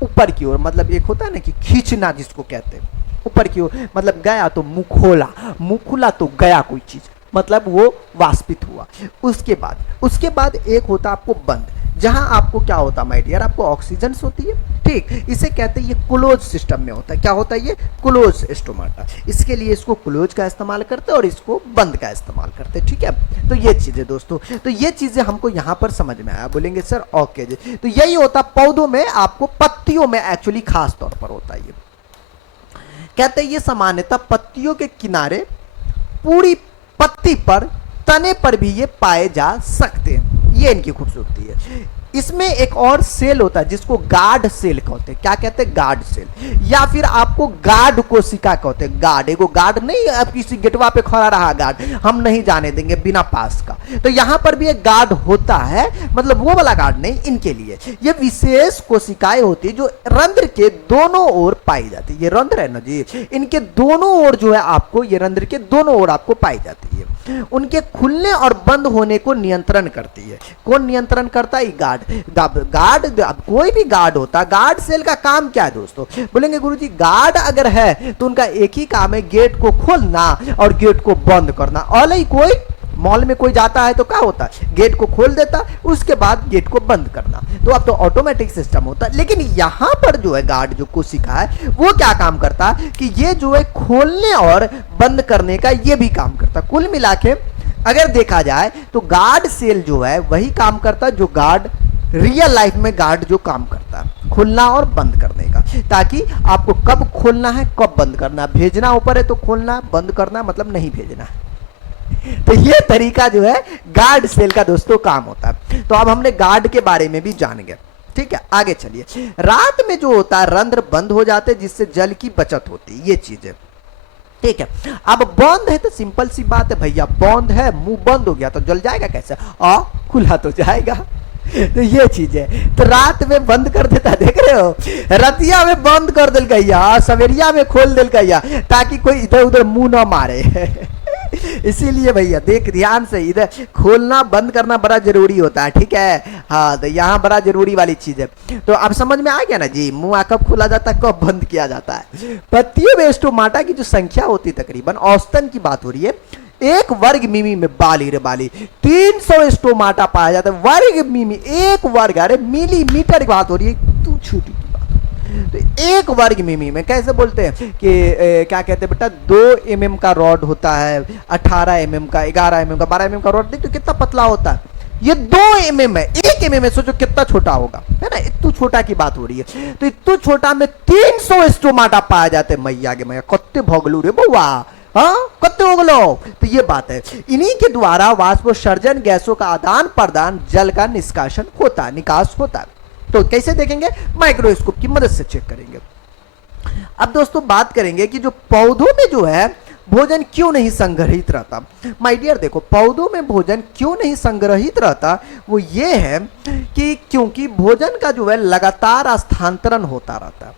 ऊपर की ओर, मतलब एक होता है ना कि खींचना जिसको कहते हैं, ऊपर की ओर मतलब गया तो मुंह खुला तो गया कोई चीज, मतलब वो वाष्पित हुआ। उसके बाद एक होता आपको बंद, जहां आपको क्या होता माय डियर, आपको ऑक्सीजन होती है, ठीक, इसे कहते हैं ये क्लोज सिस्टम में होता है। क्या होता है ये, क्लोज स्टोमाटा। इसके लिए इसको क्लोज का इस्तेमाल करते हैं और इसको बंद का इस्तेमाल करते हैं। ठीक है, तो ये चीजें दोस्तों, तो ये चीजें हमको यहां पर समझ में आया। बोलेंगे सर ओके जी, तो यही होता पौधों में, आपको पत्तियों में एक्चुअली खास तौर पर होता है। ये कहते हैं ये सामान्यतः पत्तियों के किनारे, पूरी पत्ती पर, तने पर भी ये पाए जा सकते हैं। ये इनकी खूबसूरती है। इसमें एक और सेल होता है जिसको गार्ड सेल कहते हैं। क्या कहते हैं, गार्ड सेल, या फिर आपको गार्ड कोशिका कहते हैं। गार्ड, एगो गार्ड नहीं, अब किसी गेटवा पे खड़ा रहा गार्ड, हम नहीं जाने देंगे बिना पास का, तो यहां पर भी एक गार्ड होता है, मतलब वो वाला गार्ड नहीं, इनके लिए ये विशेष कोशिकाएं होती है जो रंध्र के दोनों ओर पाई जाती है। ये रंध्र है ना जी, इनके दोनों ओर जो है आपको, ये रंध्र के दोनों ओर आपको पाई जाती है। उनके खुलने और बंद होने को नियंत्रण करती है। कौन नियंत्रण करता है? गार्ड। गार्ड, कोई भी गार्ड होता है, गार्ड सेल का काम क्या है दोस्तों? बोलेंगे गुरुजी गार्ड अगर है तो उनका एक ही काम है, गेट को खोलना और गेट को बंद करना। और ही कोई मॉल में कोई जाता है तो क्या होता है? गेट को खोल देता, उसके बाद गेट को बंद करना। तो अब तो ऑटोमेटिक सिस्टम होता है। लेकिन यहां पर जो है गार्ड जो कोशिका है वो क्या काम करता है कि ये जो है खोलने और बंद करने का ये भी काम करता है। कुल मिला के अगर देखा जाए तो गार्ड सेल जो है वही काम करता है जो गार्ड रियल लाइफ में गार्ड जो काम करता है, खोलना और बंद करने का, ताकि आपको कब खोलना है कब बंद करना है। भेजना ऊपर है तो खोलना, बंद करना मतलब नहीं भेजना है। तो ये तरीका जो है गार्ड सेल का दोस्तों काम होता है। तो अब हमने गार्ड के बारे में भी जान गए। ठीक है, आगे चलिए। रात में जो होता है रंध्र बंद हो जाते हैं जिससे जल की बचत होती है, ये चीज है। ठीक है, अब बंद है तो सिंपल सी बात है भैया, बंद है, मुंह बंद हो गया तो जल जाएगा कैसे? खुला तो जाएगा। तो ये चीज है। तो रात में बंद कर देता, देख रहे हो, रतिया में बंद कर दिल गया, सवेरिया में खोल दिल गया, ताकि कोई इधर उधर मुंह ना मारे। इसीलिए भैया देख ध्यान से, इधर खोलना बंद करना बड़ा जरूरी होता है। ठीक है, हाँ, तो यहाँ बड़ा जरूरी वाली चीज है। तो अब समझ में आ गया ना जी, मुंह कब खोला जाता है कब बंद किया जाता है। पत्तियों में स्टोमाटा की जो संख्या होती है तकरीबन औसतन की बात हो रही है, एक वर्ग मिमी में बाली रे बाली 300 स्टोमाटा पाया जाता है। वर्ग मिमी, एक वर्ग, अरे मिलीमीटर की बात हो रही है, तू छोटी की बात। तो एक वर्ग मिमी में कैसे बोलते हैं कि क्या कहते हैं बेटा, 2 mm का रॉड होता है, 18 mm का, 11 mm का, 12 mm का रॉड। देख तो कितना पतला होता है, ये 2 mm है। 1 mm है, सोचो कितना छोटा होगा, है ना? इतू छोटा की बात हो रही है। तो इतू छोटा में 300 स्टोमाटा पाया जाते हैं। मैया के मैया, कत्ते भोगलू रे बउआ, हाँ कत्ते हो गलो। तो ये बात है, इन्हीं के द्वारा वाष्पोत्सर्जन, गैसों का आदान प्रदान, जल का निष्कासन होता है, निकास होता है। तो कैसे देखेंगे? माइक्रोस्कोप की मदद से चेक करेंगे। अब दोस्तों बात करेंगे कि जो पौधों में जो है भोजन क्यों नहीं संग्रहित रहता। माय डियर देखो, पौधों में भोजन क्यों नहीं संग्रहित रहता, वो ये है कि क्योंकि भोजन का जो है लगातार स्थानांतरण होता रहता है।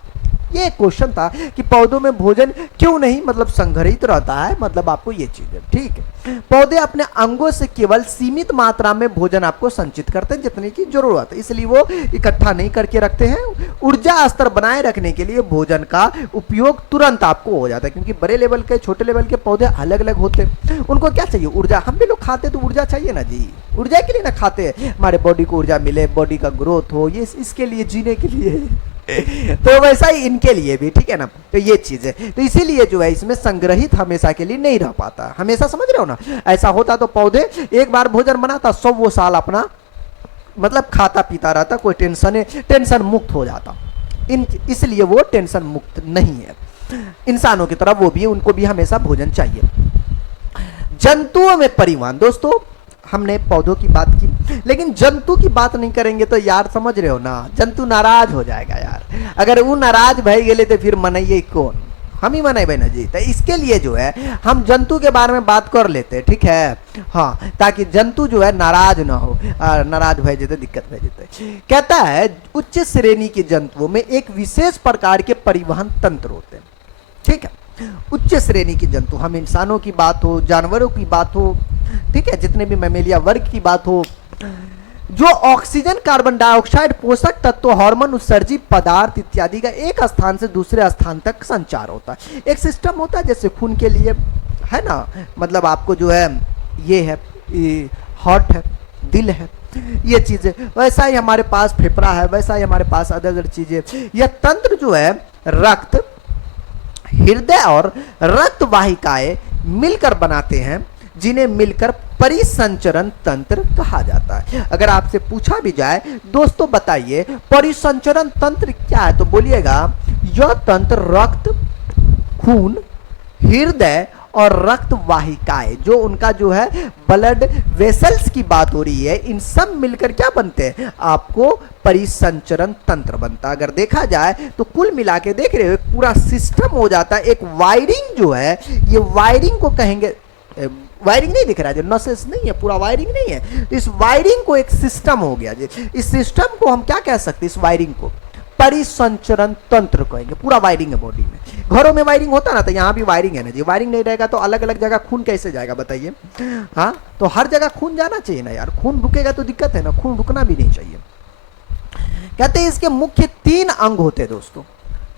ये क्वेश्चन था कि पौधों में भोजन क्यों नहीं मतलब संग्रहित रहता है, मतलब आपको ये चीज है। ठीक है, पौधे अपने अंगों से केवल सीमित मात्रा में भोजन आपको संचित करते हैं जितने की जरूरत है, इसलिए वो इकट्ठा नहीं करके रखते हैं। ऊर्जा स्तर बनाए रखने के लिए भोजन का उपयोग तुरंत आपको हो जाता है, क्योंकि बड़े लेवल के छोटे लेवल के पौधे अलग अलग होते हैं। उनको क्या चाहिए? ऊर्जा। हम भी लोग खाते तो ऊर्जा चाहिए ना जी, ऊर्जा के लिए ना खाते हैं, हमारे बॉडी को ऊर्जा मिले, बॉडी का ग्रोथ हो, ये इसके लिए, जीने के लिए। तो वैसा ही इनके लिए भी, ठीक है ना? तो ये चीज है, तो इसीलिए जो है इसमें संग्रहित हमेशा के लिए नहीं रह पाता, हमेशा, समझ रहे हो ना? ऐसा होता तो पौधे एक बार भोजन बनाता 100 साल अपना मतलब खाता पीता रहता, कोई टेंशन मुक्त हो जाता। इसलिए वो टेंशन मुक्त नहीं है। इंसानों की तरह वो भी, उनको भी हमेशा भोजन चाहिए। जंतुओं में परिवहन, दोस्तों हमने पौधों की बात की, लेकिन जंतु की बात नहीं करेंगे तो यार समझ रहे हो ना, जंतु नाराज हो जाएगा यार। अगर वो नाराज भाई गए तो फिर मनाइए कौन? हम ही मनाए ना जी। तो इसके लिए जो है हम जंतु के बारे में बात कर लेते हैं, ठीक है? हाँ, ताकि जंतु जो है नाराज ना हो, नाराज भय जेते दिक्कत भय जेते। कहता है उच्च श्रेणी के जंतुओं में एक विशेष प्रकार के परिवहन तंत्र होते हैं। ठीक है, उच्च श्रेणी के जंतु, हम इंसानों की बात हो, जानवरों की बात हो, ठीक है, जितने भी मैमेलिया वर्ग की बात हो, जो ऑक्सीजन, कार्बन डाइऑक्साइड, पोषक तत्व, हार्मोन उत्सर्जित पदार्थ इत्यादि का एक स्थान से दूसरे स्थान तक संचार होता है। एक सिस्टम होता है जैसे खून के लिए, है ना? मतलब आपको जो है ये है, हार्ट है, दिल है, ये चीजें, वैसा ही हमारे पास फेफड़ा है, वैसा ही हमारे पास अदर चीजें। यह तंत्र जो है रक्त, हृदय और रक्त वाहिकाएं मिलकर बनाते हैं, जिन्हें मिलकर परिसंचरण तंत्र कहा जाता है। अगर आपसे पूछा भी जाए दोस्तों बताइए परिसंचरण तंत्र क्या है, तो बोलिएगा यह तंत्र रक्त, खून, हृदय और रक्त वाहिकाएं, जो उनका जो है ब्लड वेसल्स की बात हो रही है, इन सब मिलकर क्या बनते हैं? आपको परिसंचरण तंत्र बनता है। अगर देखा जाए तो कुल मिला के देख रहे हो एक पूरा सिस्टम हो जाता है। एक वायरिंग जो है, ये वायरिंग को कहेंगे, वायरिंग नहीं दिख रहा है, जो नसेस नहीं है, पूरा वायरिंग नहीं है, तो इस वायरिंग को एक सिस्टम हो गया जी। इस सिस्टम को हम क्या कह सकते हैं? इस वायरिंग को परिसंचरण तंत्र कहेंगे। पूरा वायरिंग है बॉडी में, घरों में वायरिंग होता ना, तो यहाँ भी वायरिंग है ना जी। वायरिंग नहीं रहेगा तो अलग अलग जगह खून कैसे जाएगा बताइए। हाँ, तो हर जगह खून जाना चाहिए ना यार, खून रुकेगा तो दिक्कत है ना, खून रुकना भी नहीं चाहिए। कहते हैं इसके मुख्य 3 अंग होते हैं दोस्तों,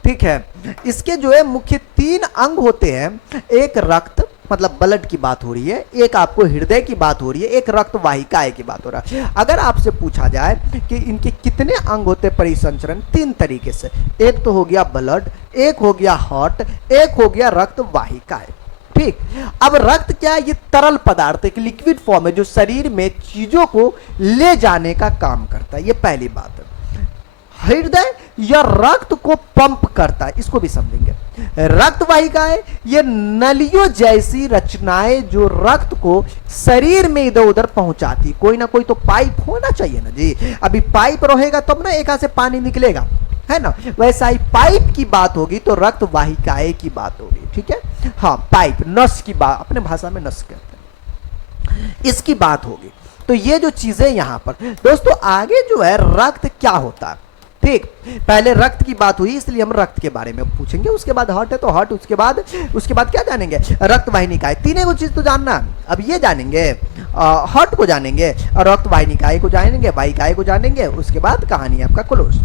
ठीक है। इसके जो है मुख्य 3 अंग होते हैं, एक रक्त मतलब ब्लड की बात हो रही है, एक आपको हृदय की बात हो रही है, एक रक्त वाहिकाएं की बात हो रहा है। अगर आपसे पूछा जाए कि इनके कितने अंग होते हैं परिसंचरण, 3 तरीके से, एक तो हो गया ब्लड, एक हो गया हार्ट, एक हो गया रक्त वाहिकाएं, ठीक। अब रक्त क्या है, ये तरल पदार्थ एक लिक्विड फॉर्म है जो शरीर में चीजों को ले जाने का काम करता है, ये पहली बात है। हृदय या रक्त को पंप करता है, इसको भी समझेंगे। रक्त वाहिकाएं ये नलियों जैसी रचनाएं जो रक्त को शरीर में इधर उधर पहुंचाती, कोई ना कोई तो पाइप होना चाहिए ना जी। अभी पाइप रहेगा तब ना एक हाथ से पानी निकलेगा, है ना। वैसा ही पाइप की बात होगी तो रक्त वाहिकाएं की बात होगी, ठीक है। हाँ, पाइप, नस की बात, अपने भाषा में नस कहते हैं, इसकी बात होगी। तो ये जो चीजें यहां पर दोस्तों, आगे जो है रक्त क्या होता है, ठीक। पहले रक्त की बात हुई इसलिए हम रक्त के बारे में पूछेंगे, उसके बाद हार्ट है तो हार्ट, उसके बाद क्या जानेंगे, रक्त वाहिनिकाएं। तीनों को चीज तो जानना, अब ये जानेंगे, हार्ट को जानेंगे और रक्त वाहिनिकाएं को जानेंगे, वाहिकाएं को जानेंगे, उसके बाद कहानी आपका क्लोज।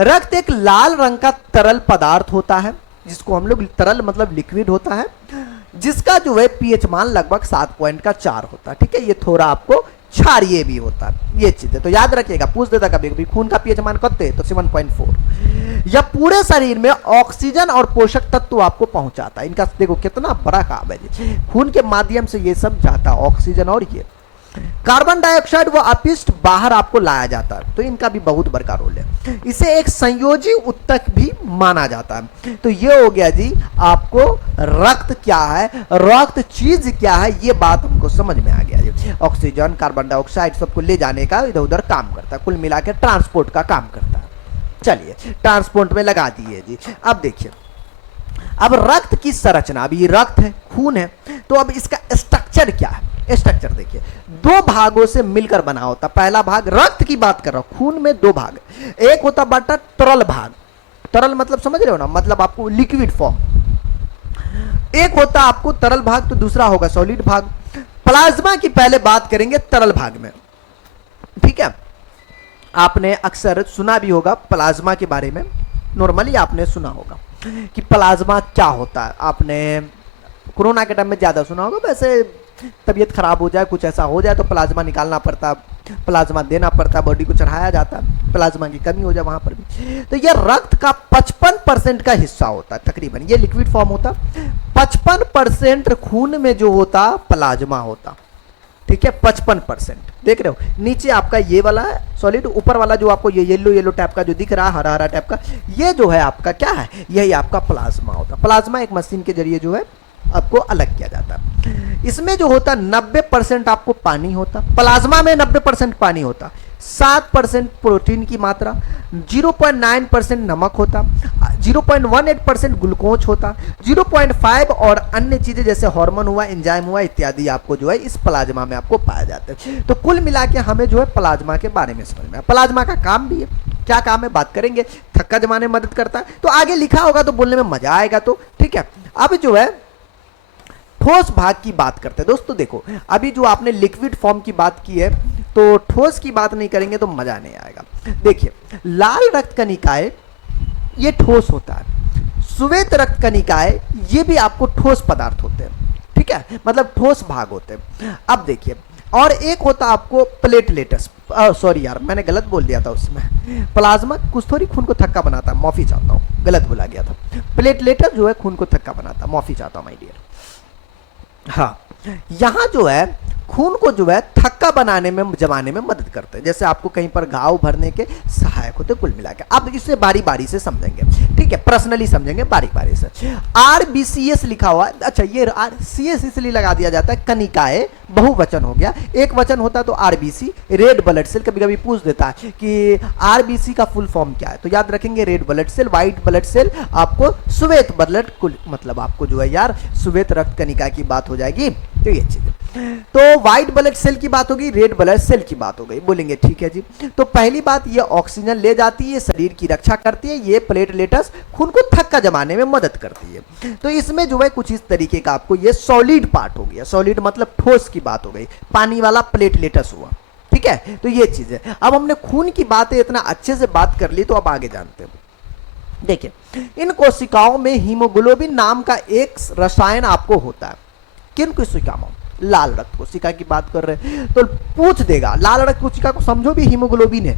रक्त एक लाल रंग का तरल पदार्थ होता है, जिसको हम लोग तरल मतलब लिक्विड होता है, जिसका जो है पीएच मान लगभग 7.4 होता है, ठीक है। ये थोड़ा आपको क्षारीय भी होता है, ये चीजें तो याद रखिएगा, पूछ देता कभी कभी खून का पीएच मान कितने, तो 7.4। यह पूरे शरीर में ऑक्सीजन और पोषक तत्व आपको पहुंचाता है। इनका देखो कितना बड़ा काम है जी, खून के माध्यम से ये सब जाता है, ऑक्सीजन और ये कार्बन डाइऑक्साइड व अपशिष्ट बाहर आपको लाया जाता है, तो इनका भी बहुत बड़ा रोल है। इसे एक संयोजी उत्तक भी माना जाता है। तो ये हो गया जी आपको रक्त क्या है, रक्त चीज क्या है, ये बात हमको समझ में आ गया जी। ऑक्सीजन, कार्बन डाइऑक्साइड सबको ले जाने का इधर उधर काम करता है, कुल मिला के ट्रांसपोर्ट का काम करता है। चलिए ट्रांसपोर्ट में लगा दिए जी। अब देखिए, अब रक्त की संरचना, अब ये रक्त है, खून है, तो अब इसका स्ट्रक्चर क्या है। स्ट्रक्चर देखिए, 2 भागों से मिलकर बना होता। पहला भाग रक्त की बात कर रहा हूं, खून में 2 भाग, एक होता बाटा तरल भाग, तरल मतलब समझ रहे हो ना, मतलब आपको लिक्विड फॉर्म, एक होता आपको तरल भाग, तो दूसरा होगा सॉलिड भाग। प्लाज्मा की पहले बात करेंगे तरल भाग में, ठीक है। आपने अक्सर सुना भी होगा प्लाज्मा के बारे में, नॉर्मली आपने सुना होगा कि प्लाज्मा क्या होता है। आपने कोरोना के टाइम में ज्यादा सुना होगा, वैसे तबीयत खराब हो जाए, कुछ ऐसा हो जाए तो प्लाज्मा निकालना पड़ता, प्लाज्मा देना पड़ता, बॉडी को चढ़ाया जाता, प्लाज्मा की कमी हो जाए वहां पर भी। तो ये रक्त का 55% का हिस्सा होता है तकरीबन, ये लिक्विड फॉर्म होता। 55% खून में जो होता प्लाज्मा होता, ठीक है। 55% देख रहे हो, नीचे आपका ये वाला है सॉलिड, ऊपर वाला जो आपको ये येलो टाइप का जो दिख रहा है, हरा हरा टाइप का, ये जो है आपका क्या है, यही आपका प्लाज्मा होता। प्लाज्मा एक मशीन के जरिए जो है आपको अलग किया जाता है। इसमें जो होता 90% आपको पानी होता, प्लाज्मा में 90% पानी होता, 7% प्रोटीन की मात्रा, 0.9% नमक होता, 0.18% ग्लूकोज होता, 0.5 और अन्य चीजें जैसे हार्मोन हुआ, एंजाइम हुआ इत्यादि आपको जो है इस प्लाज्मा में आपको पाया जाता है। तो कुल मिला के हमें जो है प्लाज्मा के बारे में समझ में आया। प्लाज्मा का काम भी है, क्या काम है बात करेंगे। थक्का जमाने में मदद करता है, तो आगे लिखा होगा तो बोलने में मजा आएगा, तो ठीक है। अब जो है ठोस भाग की बात करते हैं दोस्तों। देखो अभी जो आपने लिक्विड फॉर्म की बात की है, तो ठोस की बात नहीं करेंगे तो मजा नहीं आएगा। देखिए, लाल रक्त कणिकाएं ये ठोस होता है, श्वेत रक्त कणिकाएं ये भी आपको ठोस पदार्थ होते हैं, ठीक है, मतलब ठोस भाग होते हैं। अब देखिए, और एक होता आपको प्लेटलेट्स, सॉरी यार मैंने गलत बोल दिया था, उसमें प्लाज्मा कुछ थोड़ी खून को थक्का बनाता, माफी चाहता हूँ, गलत बोला गया था। प्लेटलेट्स जो है खून को थक्का बनाता, माफी चाहता हूँ माय डियर। हाँ, यहां जो है खून को जो है थक्का बनाने में, जमाने में मदद करते हैं, जैसे आपको कहीं पर घाव भरने के सहायक होते कुल मिला के। अब इसे बारी बारी से समझेंगे, ठीक है, पर्सनली समझेंगे बारी बारी से। RBCS लिखा हुआ है, अच्छा ये CS इसलिए लगा दिया जाता है, कणिकाएं बहुवचन हो गया, एक वचन होता तो RBC रेड ब्लड सेल। कभी कभी पूछ देता है कि RBC का फुल फॉर्म क्या है, तो याद रखेंगे red blood cell, white blood cell आपको श्वेत ब्लड, मतलब आपको जो है यार श्वेत रक्त कणिका की बात हो जाएगी, तो ये चीज। तो व्हाइट ब्लड सेल की बात होगी, रेड ब्लड सेल की बात हो गई। बोलेंगे ठीक है जी। तो पहली बात, ये ऑक्सीजन ले जाती है, शरीर की रक्षा करती है, ये प्लेटलेट्स खून को थक्का जमाने में मदद करती है। तो इसमें जो है कुछ इस तरीके का आपको ये सॉलिड पार्ट हो गया, सॉलिड मतलब ठोस की बात हो गई, पानी वाला प्लेटलेट्स हुआ, ठीक है। तो ये चीज है। अब हमने खून की बातें इतना अच्छे से बात कर ली, तो अब आगे जानते हैं। देखिए, इन कोशिकाओं में हीमोग्लोबिन नाम का एक रसायन आपको होता है। किन कोशिकाओं? लाल रक्त कोशिका की बात कर रहे हैं तो पूछ देगा, लाल रक्त कोशिका को समझो भी हीमोग्लोबिन है।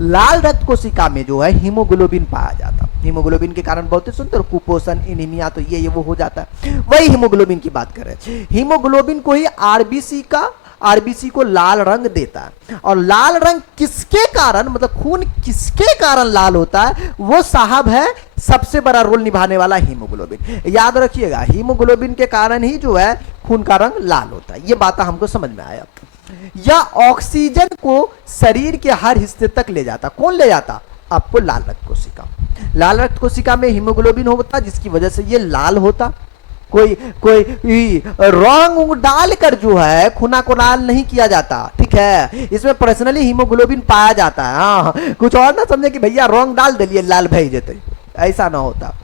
लाल रक्त कोशिका में जो है हीमोग्लोबिन पाया जाता है। हीमोग्लोबिन के कारण बहुत सुनते हो, कुपोषण, एनीमिया, तो ये वो हो जाता है। वही हीमोग्लोबिन की बात कर रहे हैं। हीमोग्लोबिन को ही आरबीसी को लाल रंग देता है। और लाल रंग किसके कारण, मतलब खून किसके कारण लाल होता है, वो साहब है सबसे बड़ा रोल निभाने वाला हीमोग्लोबिन। याद रखिएगा, हीमोग्लोबिन के कारण ही जो है खून का रंग लाल होता है। ये बात हमको समझ में आया। या ऑक्सीजन को शरीर के हर हिस्से तक ले जाता, कौन ले जाता? आपको लाल रक्त कोशिका। लाल रक्त कोशिका में हीमोग्लोबिन होता, जिसकी वजह से ये लाल होता। कोई रंग डालकर जो है खूना को लाल नहीं किया जाता, ठीक है। इसमें पर्सनली हीमोग्लोबिन पाया जाता है। हाँ, कुछ और ना समझे कि भैया रंग डाल दिलिए लाल भाई जेते, ऐसा ना होता,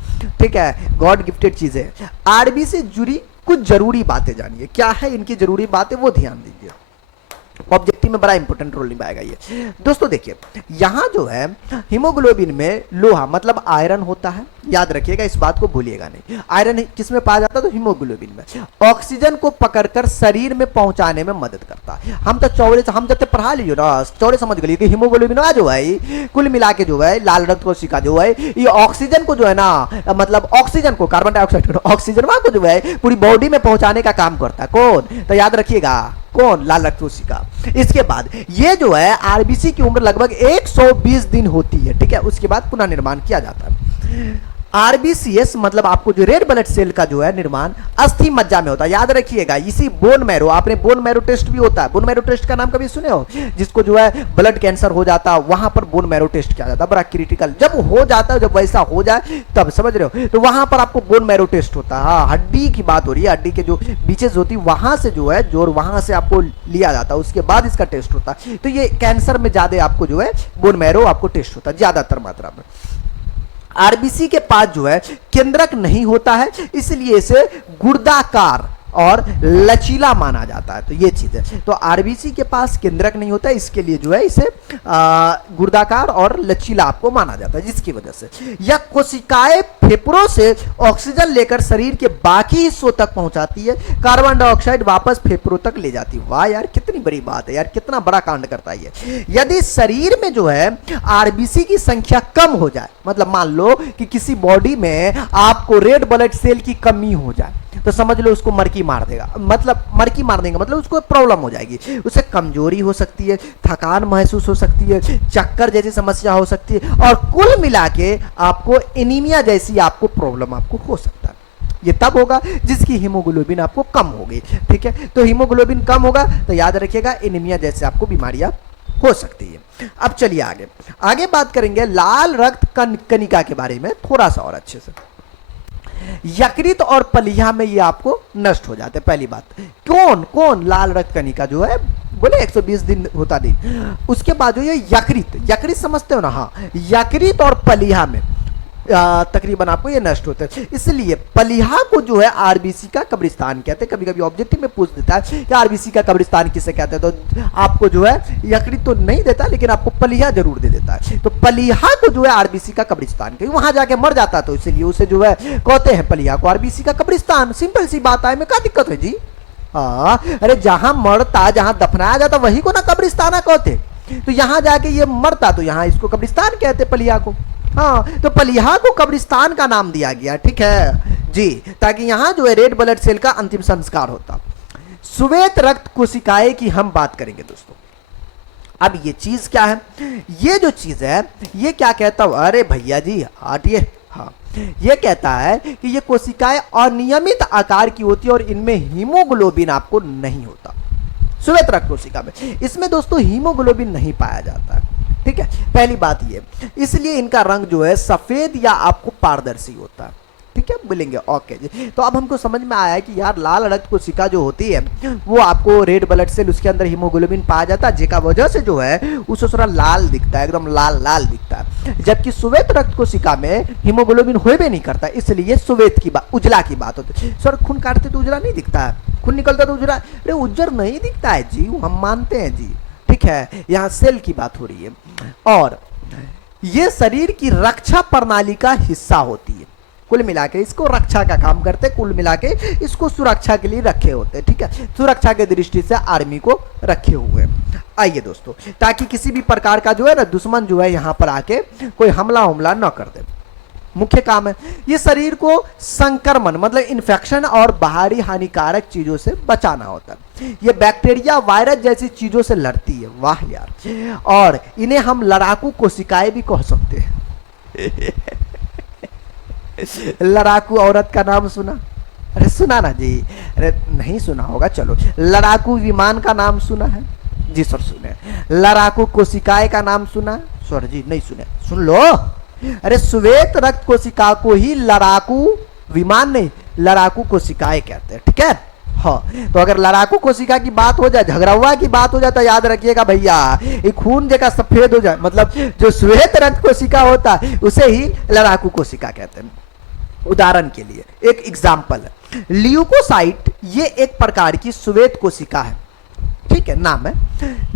ठीक है। गॉड गिफ्टेड चीज है। आरबी से जुड़ी कुछ जरूरी बातें जानिए, क्या है इनकी जरूरी बातें, वो ध्यान दीजिए। ऑब्जेक्टिव में बड़ा इंपॉर्टेंट रोल निभाएगा ये। दोस्तों देखिए, यहां जो है हीमोग्लोबिन में लोहा मतलब आयरन होता है। याद रखिएगा, इस बात को भूलिएगा नहीं। आयरन किस में पाया जाता है? तो हीमोग्लोबिन में। ऑक्सीजन को पकड़कर शरीर में पहुंचाने में मदद करता है। हम तो चौड़े हम जब पढ़ा लीजिए ना, चौड़े समझ गए कि हीमोग्लोबिन जो है कुल मिला के जो है लाल रक्त कोशिका जो है ये ऑक्सीजन को जो है ना, मतलब ऑक्सीजन को, कार्बन डाइऑक्साइड को, ऑक्सीजन को जो है पूरी बॉडी में पहुंचाने का काम करता है। कौन? तो याद रखिएगा, कौन? लाल रक्त कोशिका। इसके बाद ये जो है आरबीसी की उम्र लगभग 120 दिन होती है, ठीक है। उसके बाद पुनः निर्माण किया जाता है। आरबीसीएस मतलब आपको जो रेड ब्लड सेल का जो है निर्माण अस्थि मज्जा में होता है। याद रखिएगा, इसी बोन मैरो, आपने बोन मैरो टेस्ट भी होता है। बोन मैरो टेस्ट का नाम कभी सुने हो? जिसको जो है ब्लड कैंसर हो जाता है, वहां पर बोन मैरो टेस्ट किया जाता है। बड़ा क्रिटिकल जब हो जाता है, जब वैसा हो जाए तब, समझ रहे हो, तो वहां पर आपको बोन मैरो टेस्ट होता है। हाँ, हड्डी की बात हो रही है, हड्डी के जो बीचेस होती है वहां से जो है जोर, वहां से आपको लिया जाता है, उसके बाद इसका टेस्ट होता है। तो ये कैंसर में ज्यादा आपको जो है बोन मैरो आपको टेस्ट होता है ज्यादातर मात्रा में। आरबीसी के पास जो है केंद्रक नहीं होता है, इसलिए इसे गुर्दाकार और लचीला माना जाता है। तो ये चीज है। तो आरबीसी के पास केंद्रक नहीं होता है, इसके लिए जो है इसे गुर्दाकार और लचीला आपको माना जाता है, जिसकी वजह से यह कोशिकाएं फेफड़ों से ऑक्सीजन लेकर शरीर के बाकी हिस्सों तक पहुंचाती है, कार्बन डाइऑक्साइड वापस फेफड़ों तक ले जाती है। वाह यार, कितनी बड़ी बात है यार, कितना बड़ा कांड करता है ये। यदि शरीर में जो है आरबीसी की संख्या कम हो जाए, मतलब मान लो कि किसी बॉडी में आपको रेड ब्लड सेल की कमी हो जाए, तो समझ लो उसको मरकी मार देगा, मतलब मरकी मार देंगे, मतलब उसको प्रॉब्लम हो जाएगी, उसे कमजोरी हो सकती है, थकान महसूस हो सकती है, चक्कर जैसी समस्या हो सकती है, और कुल मिला के आपको एनीमिया जैसी आपको प्रॉब्लम आपको हो सकता है। ये तब होगा जिसकी हीमोग्लोबिन आपको कम होगी, ठीक है। तो हीमोग्लोबिन कम होगा तो याद रखिएगा एनीमिया जैसे आपको बीमारियां हो सकती है। अब चलिए आगे बात करेंगे लाल रक्त कणिका के बारे में थोड़ा सा और अच्छे से। यकृत और पलिया में ये आपको नष्ट हो जाते हैं। पहली बात, कौन लाल रक्त कणिका जो है बोले 120 दिन होता दिन। उसके बाद जो ये यकृत समझते हो ना? हाँ, यकृत और पलिया में तकरीबन आपको ये नष्ट होते हैं। इसलिए पलिया को जो है आरबीसी का कब्रिस्तान कहते हैं। कभी कभी ऑब्जेक्टिव में पूछ देता है कि आरबीसी का कब्रिस्तान किसे कहते हैं, तो आपको जो है यकृत तो नहीं देता, लेकिन आपको पलिया जरूर दे देता है। तो पलिया को जो है आरबीसी का कब्रिस्तान, क्योंकि वहां जाके मर जाता, तो इसलिए उसे जो है कहते हैं पलिया को आरबीसी का कब्रिस्तान। सिंपल सी बात है, में क्या दिक्कत है जी? अरे जहां मरता, जहां दफनाया जाता वही को ना कब्रिस्तान कहते। तो यहां जाके ये मरता, तो यहां इसको कब्रिस्तान कहते पलिया को। हाँ, तो पलिया को कब्रिस्तान का नाम दिया गया, ठीक है जी, ताकि यहां जो है रेड ब्लड सेल का अंतिम संस्कार होता। श्वेत रक्त कोशिकाएं की हम बात करेंगे दोस्तों। अब ये चीज क्या है? ये जो चीज है ये क्या कहता हूं? अरे भैया जी हटिए। हाँ, ये कहता है कि ये कोशिकाएं अनियमित आकार की होती है और इनमें हीमोग्लोबिन आपको नहीं होता। श्वेत रक्त कोशिका में इसमें दोस्तों हीमोग्लोबिन नहीं पाया जाता है, ठीक है। पहली बात ये, इसलिए इनका रंग जो है सफेद या आपको पारदर्शी होता है, ठीक ठीक है, बोलेंगे ओके जी। तो अब हमको समझ में आया कि यार लाल रक्त कोशिका जो होती है वो आपको रेड ब्लड सेल, उसके अंदर हीमोग्लोबिन पाया जाता है, जेका वजह से जो है उसको थोड़ा लाल दिखता है, एकदम लाल लाल दिखता है। जबकि श्वेत रक्त कोशिका में हीमोग्लोबिन होबे नहीं करता, इसलिए श्वेत की बात, उजला की बात होती है। सर खून काटते तो उजला नहीं दिखता है, खून निकलता तो उजला, अरे उज्जर नहीं दिखता है जी, हम मानते हैं जी, ठीक है, यहाँ सेल की बात हो रही है। और ये शरीर की रक्षा प्रणाली का हिस्सा होती है, कुल मिला के इसको रक्षा का काम करते, कुल मिला के इसको सुरक्षा के लिए रखे होते, ठीक है, सुरक्षा के दृष्टि से आर्मी को रखे हुए। आइए दोस्तों, ताकि किसी भी प्रकार का जो है ना दुश्मन जो है यहाँ पर आके कोई हमला हमला न कर दे। मुख्य काम है ये शरीर को संक्रमण मतलब इन्फेक्शन और बाहरी हानिकारक चीजों से बचाना होता है। ये बैक्टीरिया वायरस जैसी चीजों से लड़ती है, वाह यार, और इन्हें हम लड़ाकू कोशिकाएं भी कह सकते हैं। लड़ाकू औरत का नाम सुना? अरे सुना ना जी, अरे नहीं सुना होगा, चलो। लड़ाकू विमान का नाम सुना है? जी सर सुने। लड़ाकू कोशिकाएं का नाम सुना? सर जी नहीं सुने, सुन लो। अरे श्वेत रक्त कोशिका को ही लड़ाकू विमान नहीं, लड़ाकू कोशिकाएं कहते हैं, ठीक है। हाँ, तो अगर लड़ाकू कोशिका की बात हो जाए, झगड़ुआ की बात हो जाए, तो याद रखिएगा भैया, ये खून जगह सफेद हो जाए, मतलब जो श्वेत रक्त कोशिका होता है उसे ही लड़ाकू कोशिका कहते हैं। उदाहरण के लिए एक एग्जाम्पल है, ल्यूकोसाइट, ये एक प्रकार की श्वेत कोशिका है, ठीक है, नाम है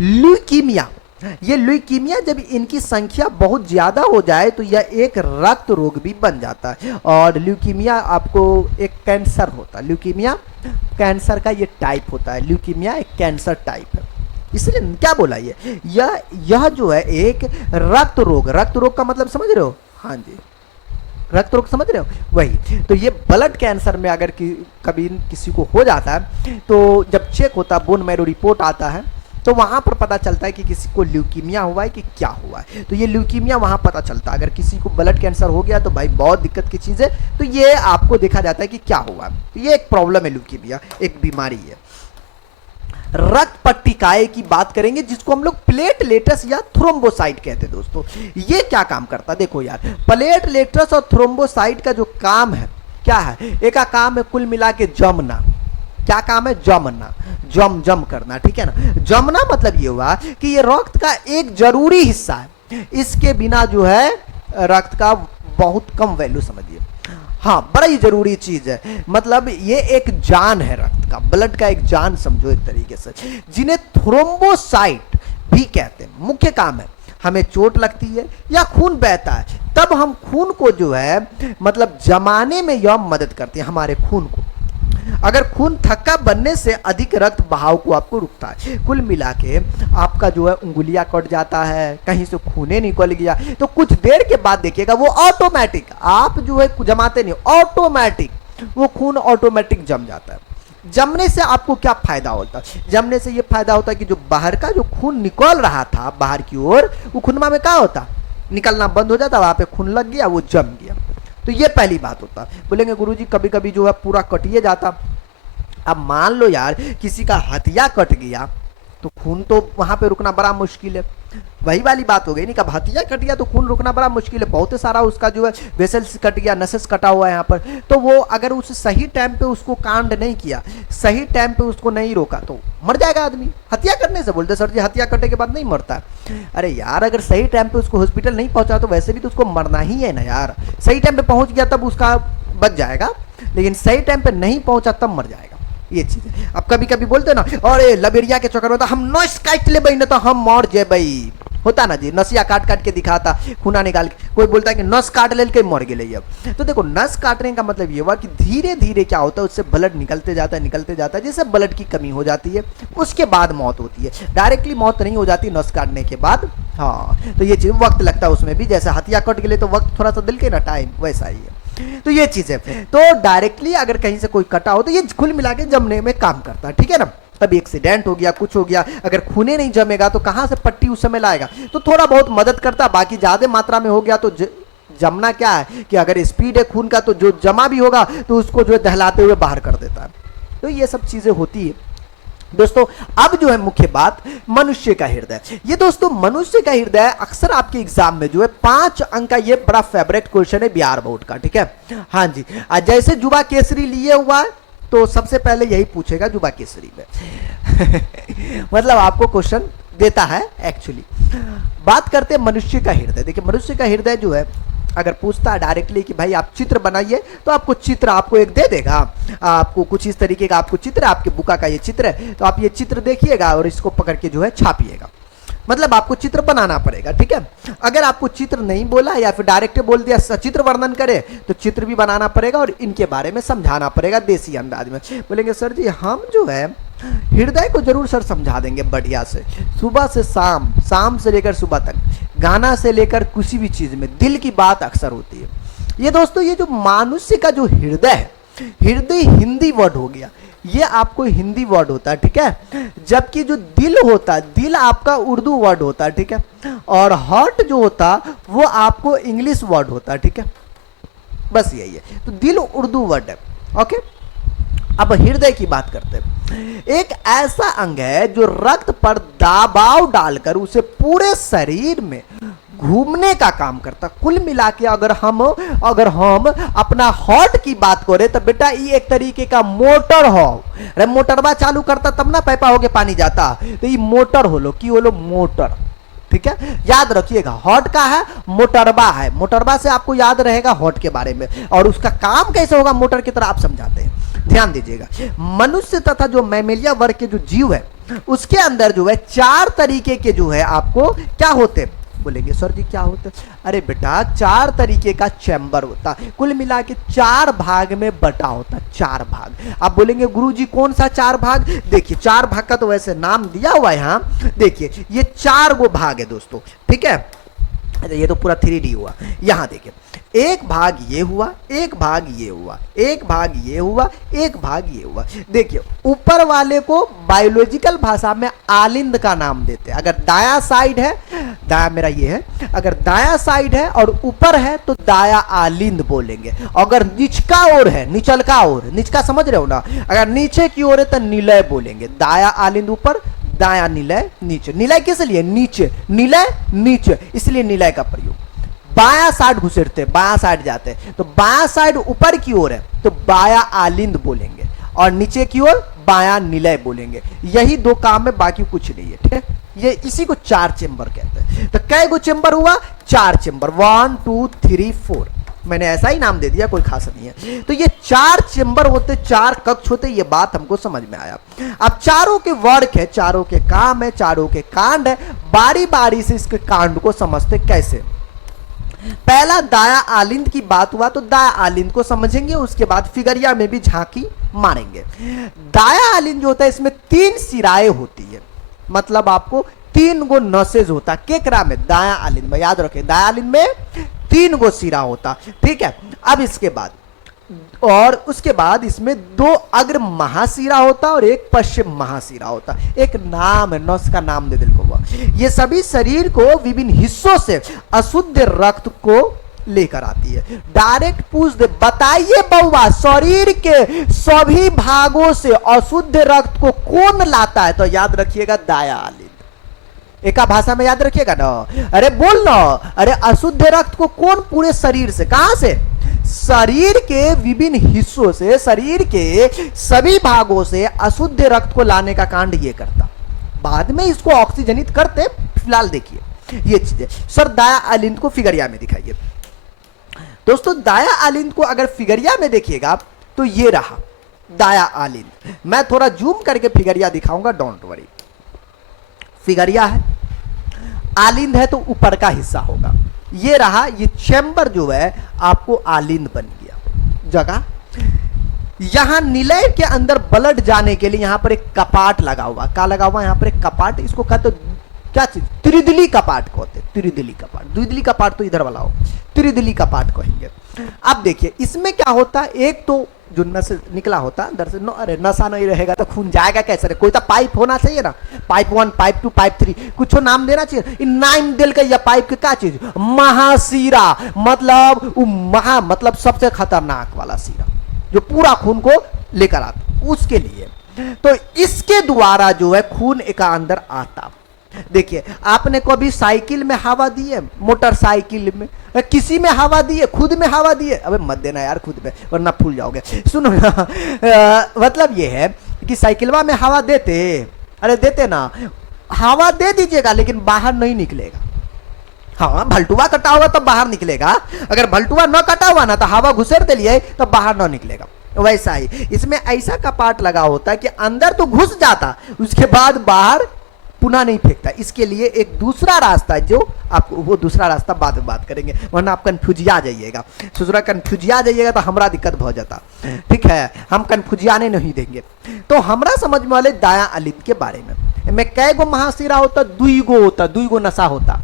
ल्यूकीमिया। ये ल्यूकीमिया जब इनकी संख्या बहुत ज्यादा हो जाए तो यह एक रक्त रोग भी बन जाता है। और ल्यूकीमिया आपको एक कैंसर होता है, ल्यूकीमिया कैंसर का ये टाइप होता है, ल्यूकीमिया एक कैंसर टाइप है। इसलिए क्या बोला ये, यह जो है एक रक्त रोग, रक्त रोग का मतलब समझ रहे हो? हाँ जी, रक्त रोग समझ रहे हो, वही। तो ये ब्लड कैंसर में अगर कभी किसी को हो जाता है तो जब चेक होता है, बोन मैरो रिपोर्ट आता है, तो वहां पर पता चलता है कि किसी को ल्यूकीमिया हुआ है कि क्या हुआ है। तो ये ल्यूकीमिया वहां पता चलता है। अगर किसी को ब्लड कैंसर हो गया तो भाई बहुत दिक्कत की चीज है, तो ये आपको देखा जाता है कि क्या हुआ। तो ये एक प्रॉब्लम है, ल्यूकीमिया एक बीमारी है। रक्त पट्टिकाएं की बात करेंगे जिसको हम लोग प्लेटलेटस या थ्रोम्बोसाइट कहते हैं दोस्तों। ये क्या काम करता है, देखो यार, प्लेटलेटस और थ्रोम्बोसाइट का जो काम है क्या है, एक का काम है कुल मिला के जमना। क्या काम है? जमना, जम करना, ठीक है ना। जमना मतलब ये हुआ कि ये रक्त का एक जरूरी हिस्सा है, इसके बिना जो है रक्त का बहुत कम वैल्यू समझिए। हाँ, बड़ा ही जरूरी चीज है, मतलब ये एक जान है रक्त का, ब्लड का एक जान समझो एक तरीके से, जिन्हें थ्रोम्बोसाइट भी कहते हैं। मुख्य काम है, हमें चोट लगती है या खून बहता है, तब हम खून को जो है मतलब जमाने में यह मदद करते हैं हमारे खून को। अगर खून थक्का बनने से अधिक रक्त बहाव को आपको रुकता है। कुल मिला के आपका जो है उंगलियां कट जाता है, कहीं से खूने निकल गया, तो कुछ देर के बाद देखिएगा वो ऑटोमेटिक, आप जो है जमाते नहीं, ऑटोमेटिक वो खून ऑटोमेटिक जम जाता है। जमने से आपको क्या फायदा होता है? जमने से ये फायदा होता है कि जो बाहर का जो खून निकल रहा था बाहर की ओर, वो खूनमा में क्या होता, निकलना बंद हो जाता, वहां पे खून लग गया, वो जम गया। तो ये पहली बात होता। बोलेंगे गुरुजी कभी कभी जो है पूरा कटिए जाता। अब मान लो यार किसी का हथिया कट गया तो खून तो वहां पे रुकना बड़ा मुश्किल है, वही वाली बात हो गई नहीं, कब हथिया कट गया तो खून रुकना बड़ा मुश्किल है। बहुत सारा उसका जो है वेसल्स कट गया, नसेस कटा हुआ है यहाँ पर, तो वो अगर उस सही टाइम पे उसको कांड नहीं किया, सही टाइम पे उसको नहीं रोका तो मर जाएगा आदमी। हत्या करने से बोलते सर जी हत्या करने के बाद नहीं मरता। अरे यार अगर सही टाइम पे उसको हॉस्पिटल नहीं पहुंचा तो वैसे भी तो उसको मरना ही है ना यार। सही टाइम पे पहुंच गया तब उसका बच जाएगा, लेकिन सही टाइम पे नहीं पहुंचा तब मर जाएगा, ये चीज है। अब कभी कभी बोलते ना, अरे लबेरिया के चक्कर में तो हम नस काट ले ना तो हम मर जेबई, होता ना जी, नसिया काट काट के दिखाता, खूना निकाल के, कोई बोलता है कि नस काट ले के मर गए। अब तो देखो नस काटने का मतलब ये हुआ कि धीरे धीरे क्या होता है, उससे ब्लड निकलते जाता है, जैसे ब्लड की कमी हो जाती है उसके बाद मौत होती है। डायरेक्टली मौत नहीं हो जाती नस काटने के बाद। हाँ, तो ये चीज वक्त लगता है उसमें भी, जैसे हथिया कट गए तो वक्त थोड़ा सा दिल के ना टाइम, वैसा ही है। तो ये चीज है। तो डायरेक्टली अगर कहीं से कोई कटा हो तो ये कुल मिला के जमने में काम करता है, ठीक है ना। कभी एक्सीडेंट हो गया, कुछ हो गया, अगर खूने नहीं जमेगा तो कहां से पट्टी उस समय लाएगा, तो थोड़ा बहुत मदद करता। बाकी ज्यादा मात्रा में हो गया तो जमना क्या है कि अगर स्पीड है खून का तो जो जमा भी होगा तो उसको जो है दहलाते हुए बाहर कर देता है। तो ये सब चीजें होती है। दोस्तों अब जो है मुख्य बात, मनुष्य का हृदय। ये दोस्तों मनुष्य का हृदय अक्सर आपके एग्जाम में जो है 5 अंक का, ये बड़ा फेवरेट क्वेश्चन है बिहार बोर्ड का, ठीक है। हाँ जी, जैसे जुबा केसरी लिए हुआ है तो सबसे पहले यही पूछेगा जुबा केसरी में मतलब आपको क्वेश्चन देता है एक्चुअली। बात करते हैं मनुष्य का हृदय। देखिए मनुष्य का हृदय जो है अगर पूछता है डायरेक्टली कि भाई आप चित्र बनाइए, तो आपको चित्र आपको एक दे देगा, आपको कुछ इस तरीके का आपको चित्र, आपके बुका का ये चित्र है, तो आप ये चित्र देखिएगा और इसको पकड़ के जो है छापिएगा। मतलब आपको चित्र बनाना पड़ेगा, ठीक है। अगर आपको चित्र नहीं बोला या फिर डायरेक्ट बोल दिया सचित्र वर्णन करे, तो चित्र भी बनाना पड़ेगा और इनके बारे में समझाना पड़ेगा देसी अंदाज में। बोलेंगे सर जी हम जो है हृदय को जरूर सर समझा देंगे बढ़िया से, सुबह से शाम, शाम से लेकर सुबह तक, गाना से लेकर किसी भी चीज में दिल की बात अक्सर होती है। ये दोस्तों ये जो मनुष्य का जो हृदय है, हृदय हिंदी वर्ड हो गया, ये आपको हिंदी वर्ड होता है, ठीक है। जबकि जो दिल होता है, दिल आपका उर्दू वर्ड होता है, ठीक है। और हार्ट जो होता वो आपको इंग्लिश वर्ड होता है, ठीक है। बस यही है, तो दिल उर्दू वर्ड है, ओके। अब हृदय की बात करते हैं। एक ऐसा अंग है जो रक्त पर दबाव डालकर उसे पूरे शरीर में घूमने का काम करता। कुल मिला के अगर हम अपना हार्ट की बात करें तो बेटा ये एक तरीके का मोटर हो, अरे मोटरबा चालू करता तब ना पैपा होके पानी जाता, तो ये मोटर हो लो कि वो लो मोटर, ठीक है। याद रखिएगा हार्ट का है, मोटरबा है, मोटरबा से आपको याद रहेगा हार्ट के बारे में, और उसका काम कैसे होगा मोटर की तरह आप समझाते हैं। ध्यान दीजिएगा, मनुष्य तथा जो मैमेलिया वर्ग के जो जीव है उसके अंदर जो है 4 तरीके के जो है आपको क्या होते। बोलेंगे सर जी क्या होता है? अरे बेटा 4 तरीके का चैम्बर होता, कुल मिला के 4 भाग में बटा होता, 4 भाग। आप बोलेंगे गुरुजी कौन सा 4 भाग? देखिए 4 भाग का तो वैसे नाम दिया हुआ है यहाँ, देखिए ये 4 गो भाग है दोस्तों, ठीक है। ये तो पूरा 3D हुआ। यहाँ देखिए एक भाग ये हुआ, एक भाग ये हुआ, एक भाग ये हुआ, एक भाग ये हुआ। देखिए ऊपर वाले को बायोलॉजिकल भाषा में आलिंद का नाम देते हैं। अगर दाया साइड है, दाया मेरा ये है, अगर दाया साइड है और ऊपर है तो दाया आलिंद बोलेंगे। अगर निचका ओर है, निचलका ओर, निचका समझ रहे हो ना, अगर नीचे की ओर है तो निलय बोलेंगे। दाया आलिंद ऊपर, दाया निलय नीचे। निलय किस लिए? नीचे, निलय नीचे, इसलिए निलय का प्रयोग। बाया साइड घुसेड़ते, बाया साइड जाते, तो बाया साइड ऊपर की ओर है तो बाया आलिंद बोलेंगे, और नीचे की ओर बाया निलय बोलेंगे। यही 2 काम है, बाकी कुछ नहीं है, ठीक है। ये इसी को 4 चेंबर कहते हैं। तो कै गो चेंबर हुआ? 4 चेंबर, 1 2 3 4। मैंने ऐसा ही नाम दे दिया, कोई खास नहीं है। तो ये 4 चेंबर होते, 4 कक्ष होते, ये बात हमको समझ में आया। अब चारों के वर्क है, चारों के काम है, चारों के कांड है, बारी बारी से इसके कांड को समझते कैसे। पहला दाया आलिंद की बात हुआ तो दाया आलिंद को समझेंगे, उसके बाद फिगरिया में भी झांकी मारेंगे। दाया आलिंद जो होता है इसमें 3 सिराएं होती है, मतलब आपको 3 गो नसेज होता। केकरा में? दाया आलिंद में। याद रखें दाया आलिंद में 3 गो सिरा होता, ठीक है। अब इसके बाद और उसके बाद इसमें 2 अग्र महाशिरा होता और 1 पश्चिम महाशिरा होता। एक नाम है, नस का नाम दे दिल को। ये सभी शरीर को विभिन्न हिस्सों से अशुद्ध रक्त को लेकर आती है। डायरेक्ट पूछ दे, बताइए बउआ शरीर के सभी भागों से अशुद्ध रक्त को कौन लाता है? तो याद रखिएगा दाया आलिंद। एका भाषा में याद रखिएगा ना, अरे बोल ना, अरे अशुद्ध रक्त को कौन पूरे शरीर से, कहां से? शरीर के विभिन्न हिस्सों से, शरीर के सभी भागों से अशुद्ध रक्त को लाने का कांड ये करता। बाद में इसको ऑक्सीजनित करते। फिलहाल देखिए ये चीजें। सर दाया आलिंद को फिगरिया में दिखाइए। दोस्तों दाया आलिंद को अगर फिगरिया में देखिएगा तो ये रहा दाया आलिंद। मैं थोड़ा जूम करके फिगरिया दिखाऊंगा, डोंट वरी। फिगरिया है, आलिंद है तो ऊपर का हिस्सा होगा। ये रहा, ये चैम्बर जो है आपको आलिंद बन गया जगह। यहां निलय के अंदर ब्लड जाने के लिए यहां पर एक कपाट लगा हुआ। क्या लगा हुआ? यहां पर एक कपाट, इसको कहते क्या चीज? त्रिदली कपाट कहते। त्रिदली कपाट, द्विदली कपाट तो इधर वाला हो, त्रिदली कपाट कहेंगे। अब देखिए इसमें क्या होता, एक तो जो नस निकला होता अंदर से, अरे नशा नहीं रहेगा तो खून जाएगा कैसे रे? कोई तो पाइप होना चाहिए ना, पाइप 1 पाइप 2 पाइप 3, कुछ नाम देना चाहिए। इन नाम दिल का यह पाइप के क्या चीज? महाशिरा, मतलब मतलब सबसे खतरनाक वाला शिरा जो पूरा खून को लेकर आता, उसके लिए तो इसके द्वारा जो है खून एक अंदर आता। देखिए आपने कभी साइकिल में हवा दी है, मोटरसाइकिल में, किसी में हवा दी है, खुद में हवा दी है? अबे मत देना यार खुद में, वरना फूल जाओगे। सुनो ना, मतलब ये है कि साइकिलवा में हवा देते, अरे देते ना, हवा दे दीजिएगा लेकिन बाहर नहीं निकलेगा। हाँ भलटुआ कटा हुआ तब बाहर निकलेगा, अगर भलटुआ न कटा हुआ ना तो हवा घुसेर दे लिए तब बाहर न निकलेगा। वैसा ही इसमें ऐसा कपाट लगा होता है कि अंदर तो घुस जाता, उसके बाद बाहर पुनः नहीं फेंकता। इसके लिए एक दूसरा रास्ता है, जो आपको वो दूसरा रास्ता बाद में बात करेंगे, वरना आप कंफ्यूजिया जाइएगा। ससुरा कंफ्यूजिया जाइएगा तो हमारा दिक्कत हो जाता। ठीक है, हम कंफ्यूजियाने नहीं देंगे। तो हमरा समझ में वाले दाया अलिंद के बारे में कै गो महाशिरा होता? दुई गो होता, दुई गो नशा होता,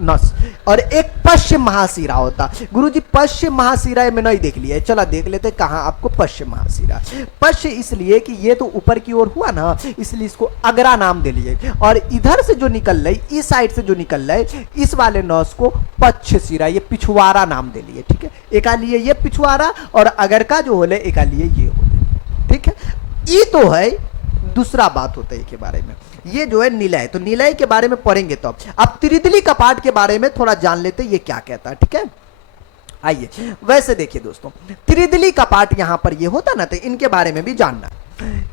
नस, और एक पश्चिम महाशिरा होता। गुरुजी पश्चिम महाशिरा में नहीं देख लिया, चला देख लेते कहाँ आपको पश्चिम महाशिरा। पश्चिम इसलिए कि ये तो ऊपर की ओर हुआ ना, इसलिए इसको अग्रा नाम दे लिए, और इधर से जो निकल रही, इस साइड से जो निकल रही, इस वाले नस को पश्च शिरा, ये पिछवाड़ा नाम दे लिए। ठीक है, एक लिए ये पिछवाड़ा और अगर का जो होले एक लिए ये होले। ठीक है, ये तो है दूसरा बात होता है के बारे में। ये जो है निलय, तो निलय के बारे में पढ़ेंगे। तो अब त्रिदली कपाट के बारे में थोड़ा जान लेते ये क्या कहता है। ठीक है, आइए वैसे देखिए दोस्तों, त्रिदली कपाट यहां पर ये होता ना, तो इनके बारे में भी जानना।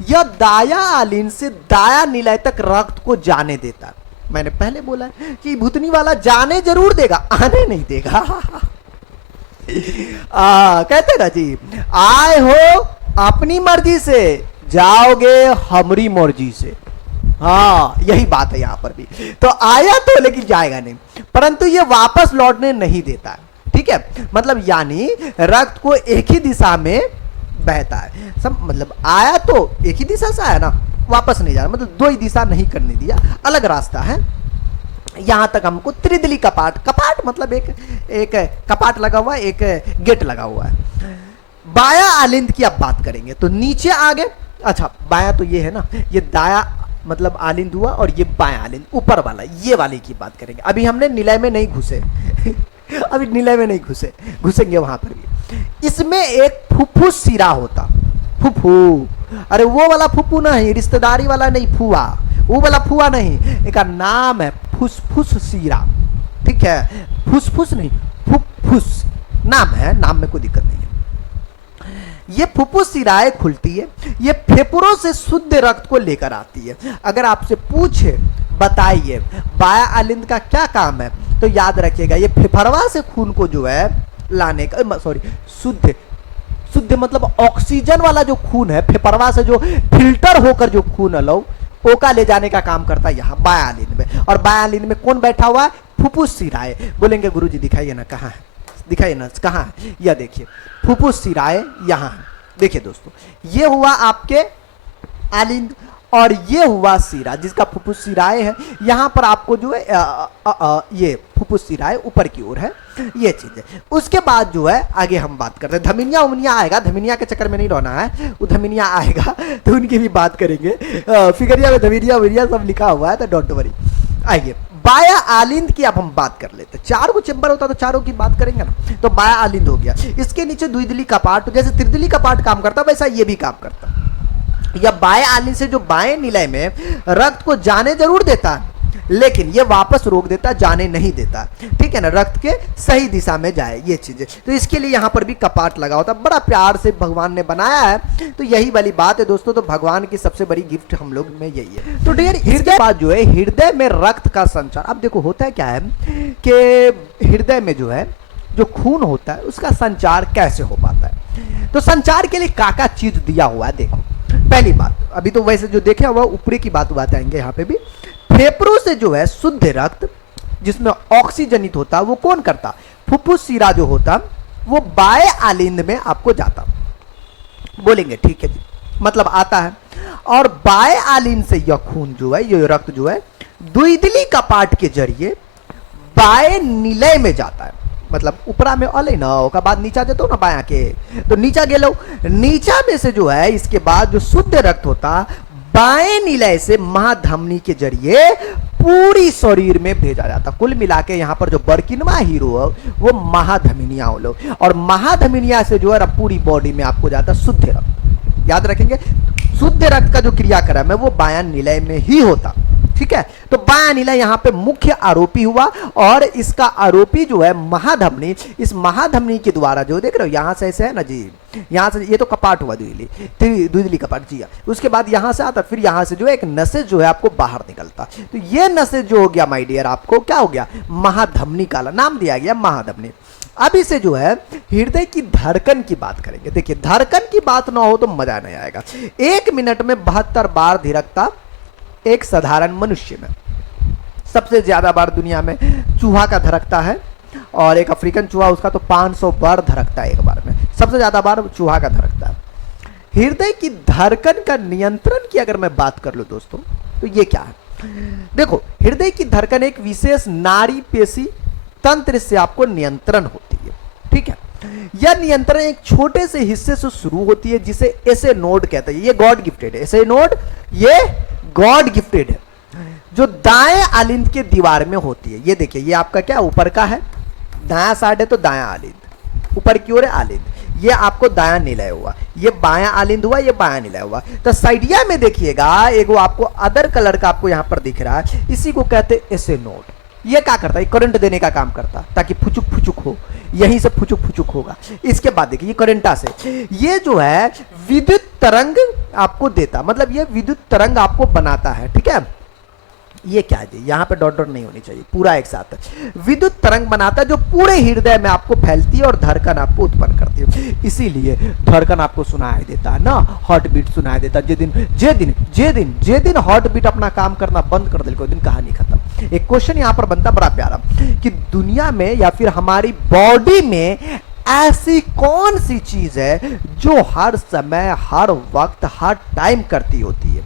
यह दाया आलिन से दाया निलय तक रक्त को जाने देता। मैंने पहले बोला कि भूतनी वाला जाने जरूर देगा, आने नहीं देगा। कहते ना जी, आए हो अपनी मर्जी से, जाओगे हमारी मर्जी से। हाँ यही बात है यहां पर भी। तो आया तो लेकिन जाएगा नहीं, परंतु ये वापस लौटने नहीं देता। ठीक है, मतलब यानी रक्त को एक ही दिशा में बहता है। सब मतलब आया तो एक ही दिशा से आया ना, वापस नहीं जा रहा, मतलब दो ही दिशा नहीं करने दिया, अलग रास्ता है। यहां तक हमको त्रिदली कपाट, कपाट मतलब एक कपाट लगा हुआ है, एक गेट लगा हुआ है। बाया आलिंद की अब बात करेंगे तो नीचे आगे, अच्छा बाया तो ये है ना, ये दाया मतलब आलिंद हुआ, और ये बाया आलिंद ऊपर वाला, ये वाले की बात करेंगे। अभी हमने निलय में नहीं घुसे। अभी निलय में नहीं घुसे, घुसेंगे वहां पर भी। इसमें एक फुफ्फुस सिरा होता, फुफ्फू, अरे वो वाला फुफ्फू नहीं, रिश्तेदारी वाला नहीं, फुआ, वो वाला फुआ नहीं, एक नाम है फुसफुस सिरा। ठीक है, फुसफुस नहीं, फुफ्फुस नाम है, नाम में कोई दिक्कत नहीं है। ये फुफ्फुस सिराएं खुलती है, ये फेफड़ों से शुद्ध रक्त को लेकर आती है। अगर आपसे पूछे बताइए बाया आलिंद का क्या काम है, तो याद रखिएगा ये फेफड़वा से खून को जो है लाने का, सॉरी शुद्ध, शुद्ध मतलब ऑक्सीजन वाला जो खून है, फेफड़वा से जो फिल्टर होकर जो खून अलाउ ओका ले जाने का काम करता है यहाँ बाया आलिंद में। और बाया आलिंद में कौन बैठा हुआ है? फुफ्फुस सिराएं। बोलेंगे गुरुजी दिखाइए ना कहाँ है, दिखाइए ना कहाँ है, यह देखिए फुफ्फुस सिराएं यहाँ है। देखिए दोस्तों, ये हुआ आपके आलिंद और ये हुआ सिरा जिसका फुफ्फुस सिराएं है। यहाँ पर आपको जो है ये फुफ्फुस सिराएं ऊपर की ओर है, ये चीज है। उसके बाद जो है आगे हम बात करते हैं, धमिनिया उमनिया आएगा, धमिनिया के चक्कर में नहीं रहना है, वो धमिनिया आएगा तो उनकी भी बात करेंगे। फिगरिया में धमिनिया उमनिया सब लिखा हुआ है, तो डोंट वरी। आइए बाया आलिंद की अब हम बात कर लेते हैं। चार को चेंबर होता तो चारों की बात करेंगे ना, तो बाया आलिंद हो गया। इसके नीचे द्विदली कपाट, जैसे त्रिदली कपाट काम करता वैसा ये भी काम करता। यह बाएं आलिंद से जो बाएं निलय में रक्त को जाने जरूर देता है, लेकिन ये वापस रोक देता, जाने नहीं देता। ठीक है ना, रक्त के सही दिशा में जाए, ये चीजें। तो इसके लिए यहाँ पर भी कपाट लगा होता, बड़ा प्यार से भगवान ने बनाया है। तो यही वाली बात है दोस्तों, तो भगवान की सबसे बड़ी गिफ्ट हम लोग में यही है। तो डियर हृदय बात जो है, हृदय में रक्त का संचार। अब देखो होता है क्या है कि हृदय में जो है जो खून होता है उसका संचार कैसे हो पाता है। तो संचार के लिए काका चीज दिया हुआ है। देखो पहली बात, अभी तो वैसे जो देखे हुआ ऊपरी की बात आएंगे यहाँ पे भी। फेफड़ों से जो है शुद्ध रक्त जिसमें ऑक्सीजनित होता है वो कौन करता? फुफ्फुस सिरा जो होता वो बाएं आलिंद में आपको जाता। बोलेंगे ठीक है जी, मतलब आता है। और बाएं आलिंद से यह खून जो है, ये रक्त जो है द्विदली कपाट के जरिए बाएं निलय में जाता है। मतलब ऊपरा में अले ना, ओका बाद नीचा देते हो ना बाया के, तो नीचा गेलो, नीचा में से जो है इसके बाद जो शुद्ध रक्त होता बाएं निलय से महाधमनी के जरिए पूरी शरीर में भेजा जाता। कुल मिला के यहाँ पर जो बर्किनवा हीरो है वो महाधमनिया हो लो, और महाधमनिया से जो है पूरी बॉडी में आपको जाता शुद्ध रक्त। याद रखेंगे, शुद्ध रक्त का जो क्रियाक्रम है वो बायां निलय में ही होता, ठीक है। तो बायां निलय यहां पे मुख्य आरोपी हुआ और इसका आरोपी जो है महाधमनी, इस महाधमनी के द्वारा जो देख रहे हो यहां से ऐसे है ना जी, यहां से ये तो कपाट हुआ द्विदली कपाट जी, उसके बाद यहां से आता, फिर यहां से जो है एक नसेज जो है आपको बाहर निकलता, तो ये नसेज जो हो गया माय डियर आपको क्या हो गया, महाधमनी का नाम दिया गया महाधमनी। अब इसे जो है हृदय की धड़कन की बात करेंगे। देखिए धड़कन की बात ना हो तो मजा नहीं आएगा। 1 मिनट में 72 बार धिरकता एक साधारण मनुष्य में, सबसे ज्यादा बार दुनिया में चूहा का धड़कता है और एक अफ्रीकन चूहा उसका तो 500 बार धड़कता है एक बार में, सबसे ज्यादा बार चूहा का धड़कता है। हृदय की धड़कन का नियंत्रण की अगर मैं बात कर लूं दोस्तों तो ये क्या है, देखो हृदय की धड़कन एक विशेष नाड़ी पेशी तंत्र से आपको नियंत्रण होती है, ठीक है। यह नियंत्रण एक छोटे से हिस्से से शुरू होती है जिसे एसे नोड कहते हैं, ये गॉड गिफ्टेड है, एसे नोड ये गॉड गिफ्टेड है, जो दाएं आलिंद के दीवार में होती है। ये देखिए ये आपका क्या ऊपर का है, दायां साइड है तो दायां आलिंद, ऊपर की ओर है आलिंद, ये आपको दायां निलय हुआ, ये बायां आलिंद हुआ, ये बायां निलय हुआ। तो साइडिया में देखिएगा एक आपको अदर कलर का आपको यहां पर दिख रहा है, इसी को कहते हैं एसे नोड। ये क्या करता है, करंट देने का काम करता ताकि फुचुक फुचुक हो, यहीं से फुचुक फुचुक होगा। इसके बाद देखिए ये करंटा से ये जो है विद्युत तरंग आपको देता, मतलब ये विद्युत तरंग आपको बनाता है, ठीक है। ये क्या है जी, यहां पे डॉट डॉट नहीं होनी चाहिए, पूरा एक साथ विद्युत तरंग बनाता है जो पूरे हृदय में आपको फैलती है और धड़कन आपको उत्पन्न करती है। इसीलिए धड़कन आपको सुनाई देता है ना, हार्ट बीट सुनाई देता है। जे दिन हार्ट बीट अपना काम करना बंद कर दे, दिन कहानी खत्म। एक क्वेश्चन यहां पर बनता बड़ा प्यारा कि दुनिया में या फिर हमारी बॉडी में ऐसी कौन सी चीज है जो हर समय हर वक्त हर टाइम करती होती है,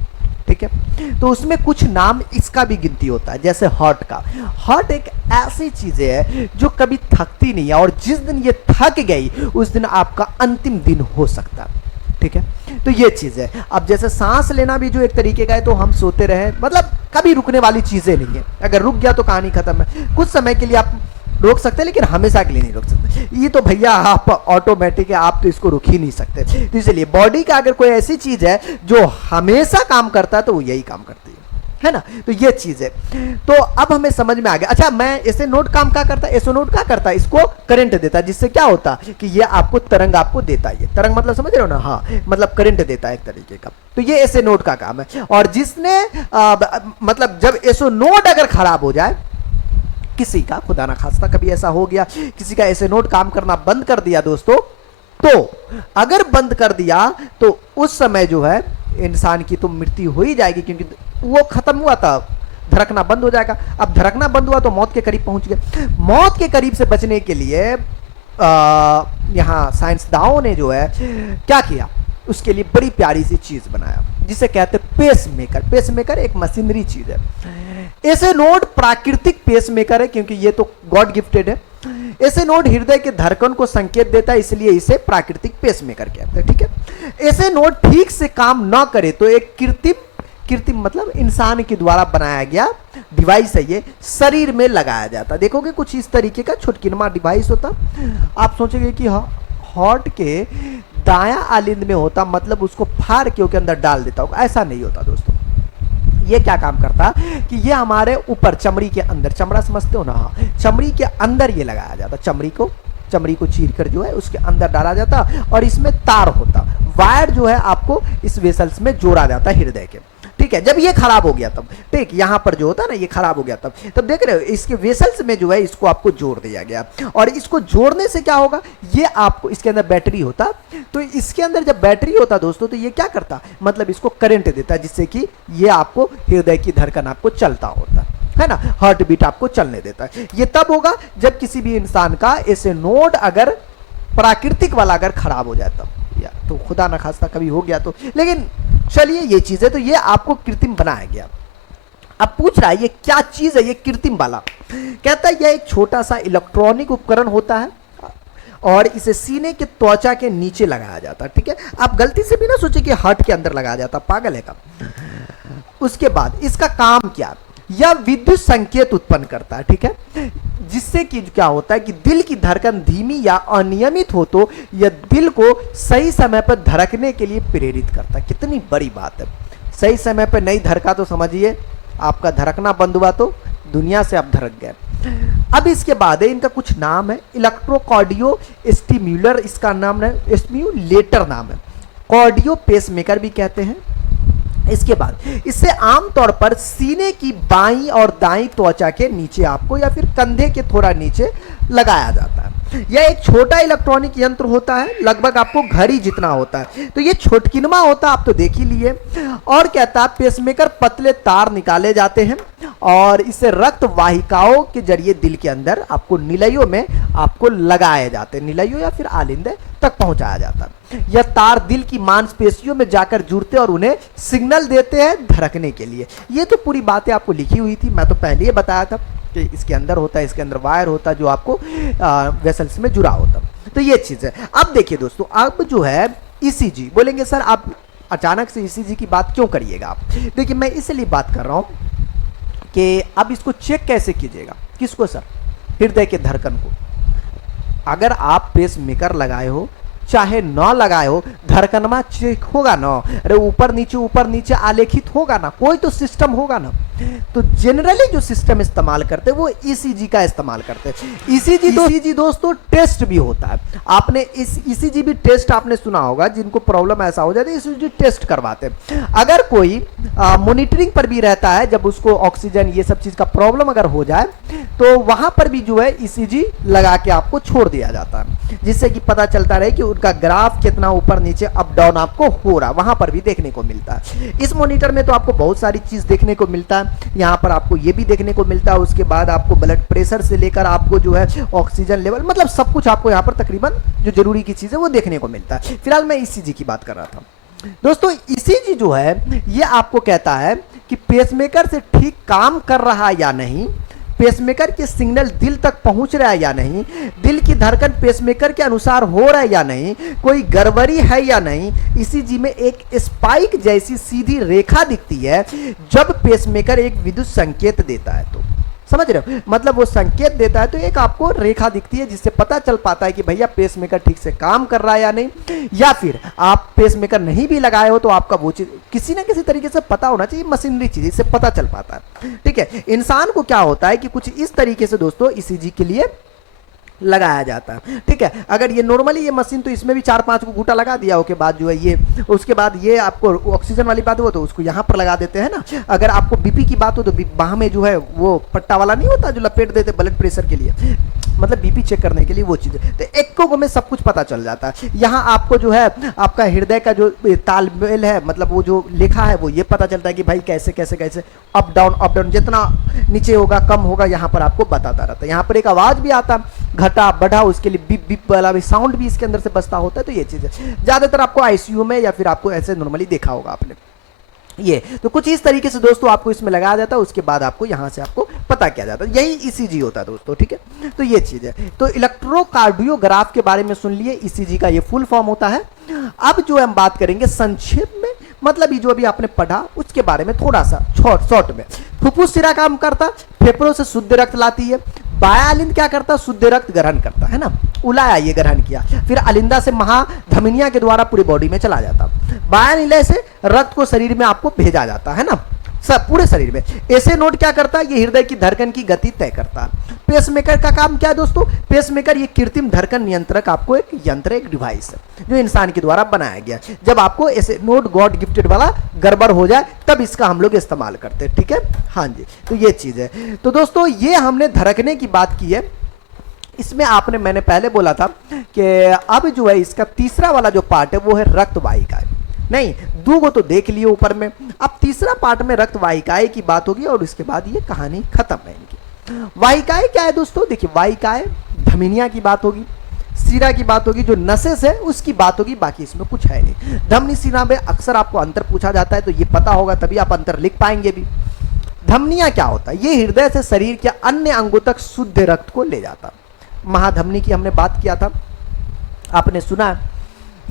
ठीक है। तो उसमें कुछ नाम इसका भी गिनती होता है, जैसे हार्ट का। हार्ट एक ऐसी चीज है जो कभी थकती नहीं है और जिस दिन ये थक गई उस दिन आपका अंतिम दिन हो सकता है, ठीक है। तो ये चीज है। अब जैसे सांस लेना भी जो एक तरीके का है, तो हम सोते रहे, मतलब कभी रुकने वाली चीजें नहीं है, अगर रुक गया तो कहानी खत्म है। कुछ समय के लिए आप रोक सकते हैं लेकिन हमेशा के लिए नहीं रोक सकते, ये तो भैया आप ऑटोमेटिक है, आप तो इसको रुक ही नहीं सकते। तो इसलिए बॉडी का अगर कोई ऐसी चीज है जो हमेशा काम करता है तो वो यही काम करती है ना। तो ये चीज है। तो अब हमें समझ में आ गया। अच्छा मैं ऐसे नोड काम क्या करता है, एसो नोड क्या करता है, इसको करंट देता है, जिससे क्या होता है कि ये आपको तरंग आपको देता है। ये तरंग मतलब समझ रहे हो ना, हाँ मतलब करंट देता है एक तरीके का। तो ये एसो नोड का काम है। और जिसने मतलब जब एसो नोड अगर खराब हो जाए किसी का, खुदा ना खास्ता कभी ऐसा हो गया, किसी का एसो नोड काम करना बंद कर दिया दोस्तों, तो अगर बंद कर दिया तो उस समय जो है इंसान की तो मृत्यु हो ही जाएगी, क्योंकि वो खत्म हुआ था, धड़कना बंद हो जाएगा। अब धड़कना बंद हुआ तो मौत के करीब पहुंच गए। मौत के करीब से बचने के लिए यहाँ साइंसदानों ने जो है क्या किया, उसके लिए बड़ी प्यारी सी चीज बनाया जिसे कहते हैं पेस मेकर। पेस मेकर एक मशीनरी चीज है। ऐसे नोड प्राकृतिक पेस मेकर है क्योंकि ये तो गॉड गिफ्टेड है। ऐसे नोड हृदय के धड़कन को संकेत देता है, इसलिए इसे प्राकृतिक पेस मेकर कहते हैं, ठीक है। ऐसे नोड ठीक से काम ना करे तो एक कृत्रिम मतलब इंसान के द्वारा बनाया गया डिवाइस है, ये शरीर में लगाया जाता। देखोगे कुछ इस तरीके का छोटकिनमा डिवाइस होता। आप सोचेंगे कि हार्ट के दायां आलिंद में होता, मतलब उसको फाड़ के उसके अंदर डाल देता होगा, ऐसा नहीं होता दोस्तों। ये क्या काम करता कि ये हमारे ऊपर चमड़ी के अंदर, चमड़ा समझते हो ना, चमड़ी के अंदर ये लगाया जाता। चमड़ी को चीर कर जो है उसके अंदर डाला जाता और इसमें तार होता, वायर जो है आपको इस वेसल्स में जोड़ा जाता हृदय के, ठीक है। जब ये खराब हो गया तब, ठीक, यहां पर जो होता है ना ये खराब हो गया तब देख रहे हो इसके वेसल्स में जो है इसको आपको जोड़ दिया गया। और इसको जोड़ने से क्या होगा, ये आपको इसके अंदर बैटरी होता, तो इसके अंदर जब बैटरी होता दोस्तों तो ये क्या करता, मतलब इसको करंट देता, जिससे कि ये आपको हृदय की धड़कन आपको चलता होता है ना, हार्ट बीट आपको चलने देता है। ये तब होगा जब किसी भी इंसान का ऐसे नोड अगर प्राकृतिक वाला अगर खराब हो जाए तब, या तो खुदा ना खास्ता कभी हो गया तो। लेकिन चलिए ये चीज है, तो ये आपको कृत्रिम बनाया गया। अब पूछ रहा है ये क्या चीज है, ये कृत्रिम वाला। कहता है यह एक छोटा सा इलेक्ट्रॉनिक उपकरण होता है और इसे सीने के त्वचा के नीचे लगाया जाता है, ठीक है। आप गलती से भी ना सोचे कि हार्ट के अंदर लगाया जाता, पागल है का। उसके बाद इसका काम क्या, यह विद्युत संकेत उत्पन्न करता है, ठीक है। जिससे कि क्या होता है कि दिल की धड़कन धीमी या अनियमित हो तो यह दिल को सही समय पर धड़कने के लिए प्रेरित करता है। कितनी बड़ी बात है, सही समय पर नहीं धड़का तो समझिए आपका धड़कना बंद हुआ तो दुनिया से आप धड़क गए। अब इसके बाद है इनका कुछ नाम है, इलेक्ट्रोकार्डियो स्टिम्युलर इसका नाम है, स्टिम्युलेटर नाम है, कार्डियो पेसमेकर भी कहते हैं। इसके बाद इसे आमतौर पर सीने की बाईं और दाईं त्वचा के नीचे आपको या फिर कंधे के थोड़ा नीचे लगाया जाता है। यह एक छोटा इलेक्ट्रॉनिक यंत्र होता है, लगभग आपको घड़ी जितना होता है, तो ये छोटकिनमा होता है, आप तो देख ही लिए। और कहता है पेसमेकर पतले तार निकाले जाते हैं और इसे रक्त वाहिकाओं के जरिए दिल के अंदर आपको निलयों में आपको लगाए जाते हैं, निलयों या फिर आलिंदे तक पहुंचाया जाता है। यह तार दिल की मांसपेशियों में जाकर जुड़ते और उन्हें सिग्नल देते हैं धड़कने के लिए। ये तो पूरी बातें आपको लिखी हुई थी, मैं तो पहले ही बताया था कि इसके अंदर होता है, इसके अंदर वायर होता है जो आपको वेसल्स में जुड़ा होता है। तो ये चीज है। अब देखिए दोस्तों, अब जो है ईसीजी बोलेंगे सर आप अचानक से ईसीजी की बात क्यों करिएगा आप? देखिए मैं इसलिए बात कर रहा हूं कि अब इसको चेक कैसे कीजिएगा, किसको सर? हृदय के धड़कन को। अगर आप पेस मेकर लगाए हो चाहे न लगाए हो, धड़कनमा चेक होगा ना, अरे ऊपर नीचे आलेखित होगा ना, कोई तो सिस्टम होगा ना। तो जनरली जो सिस्टम इस्तेमाल करते हैं वो ईसीजी का इस्तेमाल करते हैं। ईसीजी दोस्तों टेस्ट भी होता है, आपने इस ईसीजी भी टेस्ट आपने सुना होगा, जिनको प्रॉब्लम ऐसा हो जाता है ईसीजी टेस्ट करवाते हैं। अगर कोई मॉनिटरिंग पर भी रहता है, जब उसको ऑक्सीजन ये सब चीज का प्रॉब्लम अगर हो जाए तो वहां पर भी जो है ईसीजी लगा के आपको छोड़ दिया जाता है, जिससे कि पता चलता रहे कि उनका ग्राफ कितना ऊपर नीचे अप डाउन आपको हो रहा, वहां पर भी देखने को मिलता है। इस मॉनिटर में तो आपको बहुत सारी चीज देखने को मिलता है, यहाँ पर आपको ये भी देखने को मिलता है, उसके बाद आपको ब्लड प्रेशर से लेकर आपको जो है ऑक्सीजन लेवल, मतलब सब कुछ आपको यहाँ पर तकरीबन जो जरूरी की चीज है वो देखने को मिलता है। फिलहाल मैं ईसीजी की बात कर रहा था दोस्तों। ईसीजी जो है ये आपको कहता है कि पेसमेकर से ठीक काम कर रहा है या नहीं, पेसमेकर के सिग्नल दिल तक पहुंच रहा है या नहीं, दिल की धड़कन पेसमेकर के अनुसार हो रहा है या नहीं, कोई गड़बड़ी है या नहीं। ईसीजी में एक स्पाइक जैसी सीधी रेखा दिखती है जब पेसमेकर एक विद्युत संकेत देता है, तो समझ रहे हो, मतलब वो संकेत देता है तो एक आपको रेखा दिखती है जिससे पता चल पाता है कि भैया पेसमेकर ठीक से काम कर रहा है या नहीं। या फिर आप पेसमेकर नहीं भी लगाए हो तो आपका वो चीज किसी ना किसी तरीके से पता होना चाहिए, मशीनरी चीज, इससे पता चल पाता है। ठीक है, इंसान को क्या होता है कि कुछ इस तरीके से दोस्तों ईसीजी के लिए लगाया जाता है। ठीक है, अगर ये नॉर्मली ये मशीन तो इसमें भी 4-5 को घूटा लगा दिया, उसके बाद जो है ये, उसके बाद ये आपको ऑक्सीजन वाली बात हो तो उसको यहाँ पर लगा देते हैं ना। अगर आपको बीपी की बात हो तो बाह में जो है वो पट्टा वाला नहीं होता जो लपेट देते ब्लड प्रेशर के लिए, मतलब बीपी चेक करने के लिए, वो चीज़। तो एक को में सब कुछ पता चल जाता है। यहाँ आपको जो है आपका हृदय का जो तालमेल है, मतलब वो जो लिखा है वो ये पता चलता है कि भाई कैसे कैसे कैसे अप डाउन, जितना नीचे होगा कम होगा यहाँ पर आपको बताता रहता है। यहाँ पर एक आवाज़ भी आता है घटा बढ़ा, उसके लिए बिप बिप वाला भी साउंड भी इसके अंदर से बजता होता है। तो ये चीज़ है, ज़्यादातर आपको आईसीयू में या फिर आपको ऐसे नॉर्मली देखा होगा आपने ये। तो कुछ इस तरीके से दोस्तों आपको इसमें लगाया जाता है, उसके बाद आपको यहाँ से आपको पता किया जाता है, यही ईसीजी होता है दोस्तों। ठीक है, तो ये चीज़ है। तो इलेक्ट्रोकार्डियोग्राफ के बारे में सुन लिए, ईसीजी का ये फुल फॉर्म होता है। अब जो हम बात करेंगे संक्षेप में, मतलब ये जो अभी आपने पढ़ा उसके बारे में थोड़ा सा शॉर्ट में। फुफ्फुस सिरा काम करता, फेफड़ों से शुद्ध रक्त लाती है। बायां अलिंद क्या करता, शुद्ध रक्त ग्रहण करता है ना, उलाया ये ग्रहण किया, फिर अलिंदा से महाधमनिया के द्वारा पूरी बॉडी में चला जाता। बायां निलय से रक्त को शरीर में आपको भेजा जाता है ना, सब पूरे शरीर में। ऐसे नोट क्या करता है, ये हृदय की धड़कन की गति तय करता है। पेसमेकर का काम क्या है दोस्तों, पेसमेकर ये कृत्रिम धड़कन नियंत्रक आपको एक यंत्र, एक डिवाइस है जो इंसान के द्वारा बनाया गया। जब आपको ऐसे नोट गॉड गिफ्टेड वाला गड़बड़ हो जाए तब इसका हम लोग इस्तेमाल करते हैं। ठीक है, हाँ जी, तो ये चीज है। तो दोस्तों ये हमने धड़कने की बात की है। इसमें आपने, मैंने पहले बोला था कि अब जो है इसका तीसरा वाला जो पार्ट है वो है रक्त वाहिकाएं। नहीं, दो को तो देख लिए ऊपर में, अब तीसरा पार्ट में रक्त वाहिकाएं की बात होगी और इसके बाद ये कहानी खत्म है इनकी। वाहिकाएं क्या है दोस्तों, देखिए वाहिकाएं धमनिया की बात होगी, सीरा की बात होगी, जो नसेस है उसकी बात होगी, बाकी इसमें कुछ है नहीं। धमनी सीरा में अक्सर आपको अंतर पूछा जाता है तो ये पता होगा तभी आप अंतर लिख पाएंगे भी। धमनिया क्या होता है, ये हृदय से शरीर के अन्य अंगों तक शुद्ध रक्त को ले जाता। महाधमनी की हमने बात किया था, आपने सुना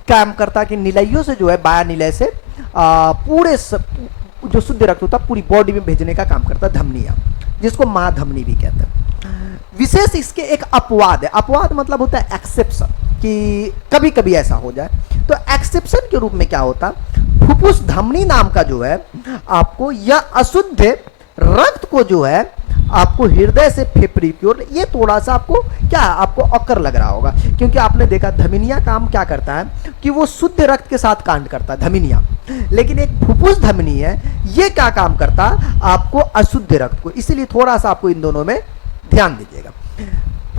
काम करता कि निलयों से जो है बाया निलय से पूरे जो शुद्ध रक्त होता पूरी बॉडी में भेजने का काम करता धमनिया, जिसको महाधमनी भी कहते हैं। विशेष इसके एक अपवाद है। अपवाद मतलब होता है एक्सेप्शन, कि कभी कभी ऐसा हो जाए। तो एक्सेप्शन के रूप में क्या होता है, फुफ्फुस धमनी नाम का जो है आपको यह अशुद्ध रक्त को जो है आपको हृदय से फेफड़े की ओर, ये थोड़ा सा आपको क्या आपको अक्कर लग रहा होगा, क्योंकि आपने देखा धमनिया काम क्या करता है कि वो शुद्ध रक्त के साथ कांड करता है धमनिया, लेकिन एक फुफ्फुस धमनी है ये क्या काम करता है आपको अशुद्ध रक्त को। इसीलिए थोड़ा सा आपको इन दोनों में ध्यान दीजिएगा।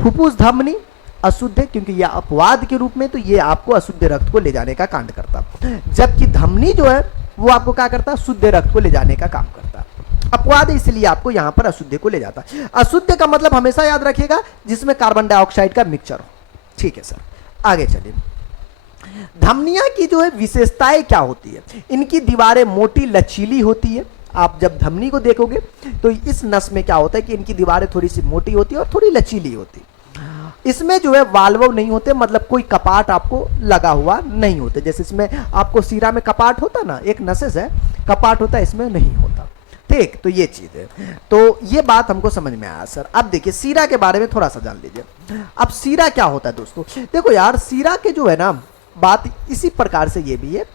फुफ्फुस धमनी अशुद्ध है क्योंकि यह अपवाद के रूप में, तो ये आपको अशुद्ध रक्त को ले जाने का कांड करता, जबकि धमनी जो है वो आपको क्या करता है, शुद्ध रक्त को ले जाने का काम करता है। अपवाद है इसलिए आपको यहां पर अशुद्ध को ले जाता है। अशुद्ध का मतलब हमेशा याद रखिएगा जिसमें कार्बन डाइऑक्साइड का मिक्सचर हो। ठीक है सर, आगे चलिए। धमनिया की जो है विशेषताएं क्या होती है, इनकी दीवारें मोटी लचीली होती है। आप जब धमनी को देखोगे तो इस नस में क्या होता है कि इनकी दीवारें थोड़ी सी मोटी होती है और थोड़ी लचीली होती है। इसमें जो है वाल्व नहीं होते, मतलब कोई कपाट आपको लगा हुआ नहीं होते। जैसे इसमें आपको सीरा में कपाट होता ना, एक नसेस है कपाट होता है, इसमें नहीं होता। ठीक, तो ये चीज है, तो ये बात हमको समझ में आया सर। अब देखिए सीरा के बारे में थोड़ा सा जान लीजिए। अब सीरा क्या होता है दोस्तों, देखो यार सीरा के जो है ना बात इसी प्रकार से ये भी है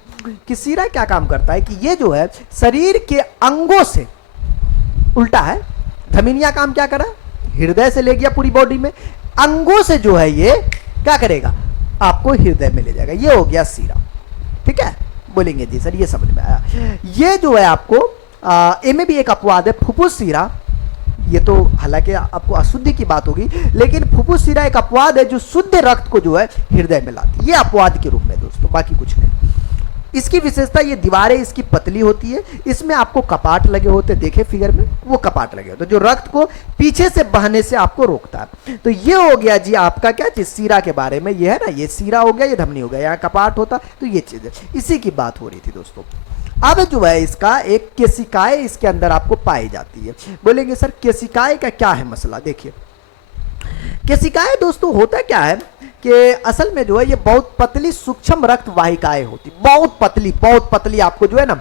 कि सीरा क्या काम करता है कि ये जो है शरीर के अंगों से उल्टा है। धमनिया काम क्या करा, हृदय से ले गया पूरी बॉडी में, अंगों से जो है ये क्या करेगा आपको हृदय में ले जाएगा। ये हो गया सीरा। ठीक है, बोलेंगे जी सर ये समझ में आया। ये जो है आपको इनमें भी एक अपवाद है फुफ्फुस सीरा। ये तो हालांकि आपको अशुद्धि की बात होगी, लेकिन फुफ्फुस सीरा एक अपवाद है जो शुद्ध रक्त को जो है हृदय में लाती है। ये अपवाद के रूप में दोस्तों, बाकी कुछ नहीं। इसकी विशेषता ये दीवारें इसकी पतली होती है, इसमें आपको कपाट लगे होते, देखे फिगर में वो कपाट लगे होते जो रक्त को पीछे से बहने से आपको रोकता है। तो ये हो गया जी आपका क्या चीज सीरा के बारे में, ये है ना, ये सीरा हो गया, ये धमनी हो गया, यहाँ कपाट होता, तो ये चीज है, इसी की बात हो रही थी दोस्तों। अब जो है इसका एक केशिकाएं इसके अंदर आपको पाई जाती है। बोलेंगे सर केशिकाएं का क्या है मसला, देखिए केशिकाएं दोस्तों होता क्या है कि असल में जो है ये बहुत पतली सूक्ष्म रक्त वाहिकाएं होती, बहुत पतली आपको जो है ना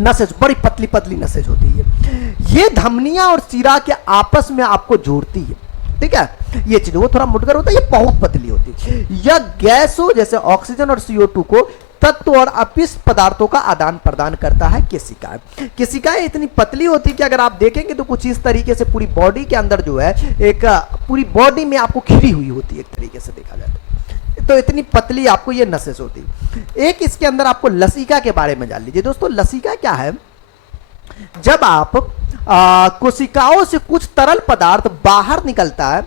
नसेज, बड़ी पतली पतली नसेज होती है। ये धमनियां और सीरा के आपस में आपको जोड़ती है। ठीक है, ये चीज वो थोड़ा मुटकर होता है, ये बहुत पतली होती है। यह गैसों जैसे ऑक्सीजन और CO2 को तत्व और अपशिष्ट पदार्थों का आदान प्रदान करता है केशिकाएं। केशिकाएं इतनी पतली होती है कि अगर आप देखेंगे तो कुछ इस तरीके से पूरी बॉडी के अंदर जो है एक पूरी बॉडी में आपको घिरी हुई होती है, एक तरीके से देखा जाए तो इतनी पतली आपको ये नसेस होती है। एक इसके अंदर आपको लसिका के बारे में जान लीजिए दोस्तों। लसिका क्या है, जब आप कोशिकाओं से कुछ तरल पदार्थ बाहर निकलता है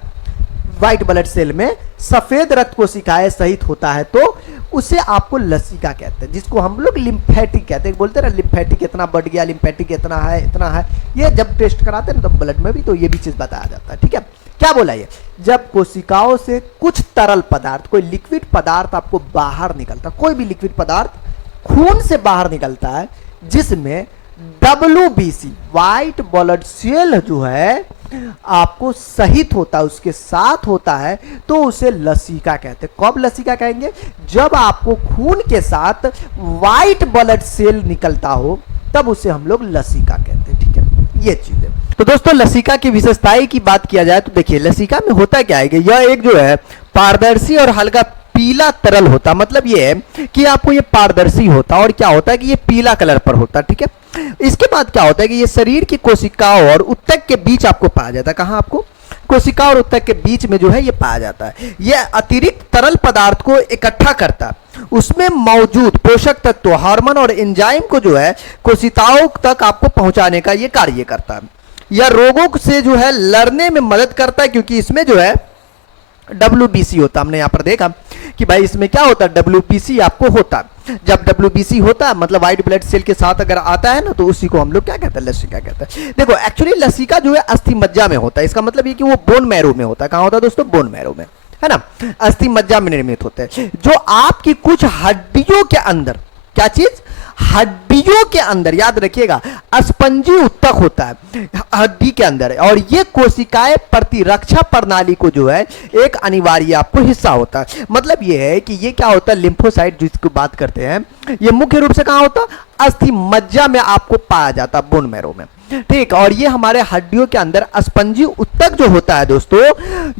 व्हाइट ब्लड सेल में, सफेद रक्त कोशिकाएं सहित होता है, तो उसे आपको लसिका कहते हैं, जिसको हम लोग लिम्फेटिक कहते हैं। बोलते हैं ना लिम्फेटिक इतना बढ़ गया, लिम्फेटिक इतना है। ये जब टेस्ट कराते हैं ना तो ब्लड में भी तो ये भी चीज बताया जाता है। ठीक है, क्या बोला ये, जब कोशिकाओं से कुछ तरल पदार्थ, कोई लिक्विड पदार्थ आपको बाहर निकलता, कोई भी लिक्विड पदार्थ खून से बाहर निकलता है जिसमें WBC व्हाइट ब्लड सेल जो है आपको सहित होता है, उसके साथ होता है, तो उसे लसिका कहते हैं। कब लसिका कहेंगे, जब आपको खून के साथ व्हाइट ब्लड सेल निकलता हो तब उसे हम लोग लसिका कहते हैं। ठीक है, ये चीज है। तो दोस्तों लसिका की विशेषताएं की बात किया जाए तो देखिए लसिका में होता क्या है कि यह एक जो है पारदर्शी और हल्का पीला तरल होता, मतलब ये है कि आपको ये पारदर्शी होता और क्या होता है कि ये पीला कलर पर होता। ठीक है, इसके बाद क्या होता है कि ये शरीर की कोशिकाओं और उत्तक के बीच आपको पाया जाता है। कहां आपको, कोशिका और उत्तक के बीच में जो है ये पाया जाता है। ये अतिरिक्त तरल पदार्थ को इकट्ठा करता है, उसमें मौजूद पोषक तत्व, हार्मोन और एंजाइम को जो है कोशिकाओं तक आपको पहुंचाने का ये कार्य करता है। यह रोगों से जो है लड़ने में मदद करता है, क्योंकि इसमें जो है WBC होता, हमने यहां पर देखा कि भाई इसमें क्या होता है, WBC आपको होता है। जब WBC होता है मतलब व्हाइट ब्लड सेल के साथ अगर आता है ना तो उसी को हम लोग क्या कहते हैं, लसिका कहते हैं। देखो एक्चुअली लसिका जो है अस्थि मज्जा में होता है, इसका मतलब ये कि वो बोन मैरो में होता है। कहां होता है दोस्तों, बोन मैरो में, है ना, अस्थि मज्जा में निर्मित होते हैं, जो आपकी कुछ हड्डियों के अंदर, क्या चीज, हड्डियों के अंदर, याद रखिएगा अस्पंजी उत्तक होता है हड्डी के अंदर, और ये कोशिकाएं प्रतिरक्षा प्रणाली को जो है एक अनिवार्य आपको हिस्सा होता है। मतलब ये है कि ये क्या होता है, लिम्फोसाइट जिसकी बात करते हैं, ये मुख्य रूप से कहां होता है, अस्थि मज्जा में आपको पाया जाता है, बोन मैरो में। ठीक। और ये हमारे हड्डियों के अंदर स्पंजी ऊतक जो होता है दोस्तों,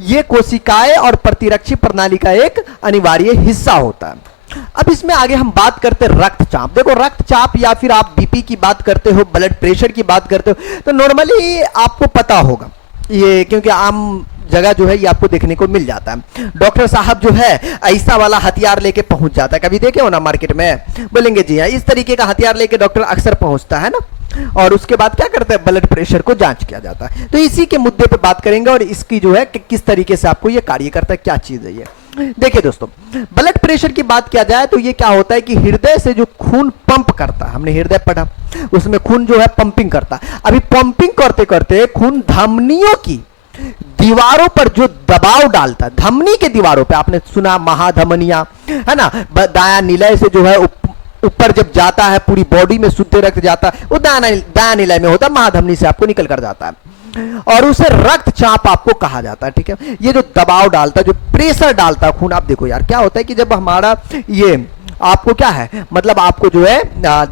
ये कोशिकाएं और प्रतिरक्षी प्रणाली का एक अनिवार्य हिस्सा होता है। अब इसमें आगे हम बात करते हैं रक्तचाप। देखो रक्तचाप या फिर आप बीपी की बात करते हो, ब्लड प्रेशर की बात करते हो, तो नॉर्मली आपको पता होगा ये, क्योंकि आम जगह जो है ये आपको देखने को मिल जाता है। डॉक्टर साहब जो है ऐसा वाला हथियार लेके पहुंच जाता है, कभी देखे हो ना मार्केट में, बोलेंगे जी हाँ, इस तरीके का हथियार लेके डॉक्टर अक्सर पहुंचता है ना, और उसके बाद क्या करते हैं, ब्लड प्रेशर को जांच किया जाता है। तो इसी के मुद्दे पे बात करेंगे और इसकी जो है कि किस तरीके से आपको ये कार्य करता है, क्या चीज है ये। देखिए दोस्तों, ब्लड प्रेशर की बात किया जाए तो ये क्या होता है कि हृदय से जो खून पंप करता है, हमने हृदय पढ़ा, उसमें खून जो है पंपिंग करता है। अभी पंपिंग करते करते खून धमनियों की दीवारों पर जो दबाव डालता है, धमनी के दीवारों पे आपने सुना महाधमनियां है ना, दाया निलय से जो है ऊपर जब जाता है पूरी बॉडी में शुद्ध रक्त जाता है, वो दाया निलय में होता है, महाधमनी से आपको निकल कर जाता है और उसे रक्तचाप आपको कहा जाता है। ठीक है, ये जो दबाव डालता है, जो प्रेशर डालता है खून, आप देखो यार क्या होता है कि जब हमारा ये आपको क्या है, मतलब आपको जो है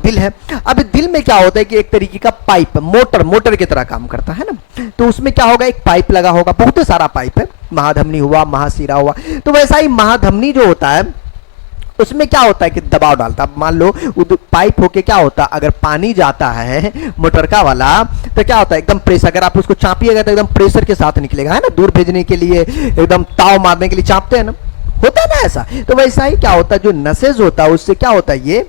दिल है, अब दिल में क्या होता है कि एक तरीके का पाइप, मोटर की तरह काम करता है ना, तो उसमें क्या होगा, एक पाइप लगा होगा, बहुत सारा पाइप है, महाधमनी हुआ, महाशिरा हुआ, तो वैसा ही महाधमनी जो होता है उसमें क्या होता है कि दबाव डालता है। मान लो पाइप होके क्या होता है, अगर पानी जाता है मोटर का वाला, तो क्या होता है एकदम प्रेशर, अगर आप उसको चापिएगा तो एकदम प्रेशर के साथ निकलेगा, है ना, दूर भेजने के लिए, एकदम ताव मारने के लिए चापते हैं ना, होता है ना ऐसा। तो वैसा ही क्या होता है, जो नसेज होता है उससे क्या होता है, ये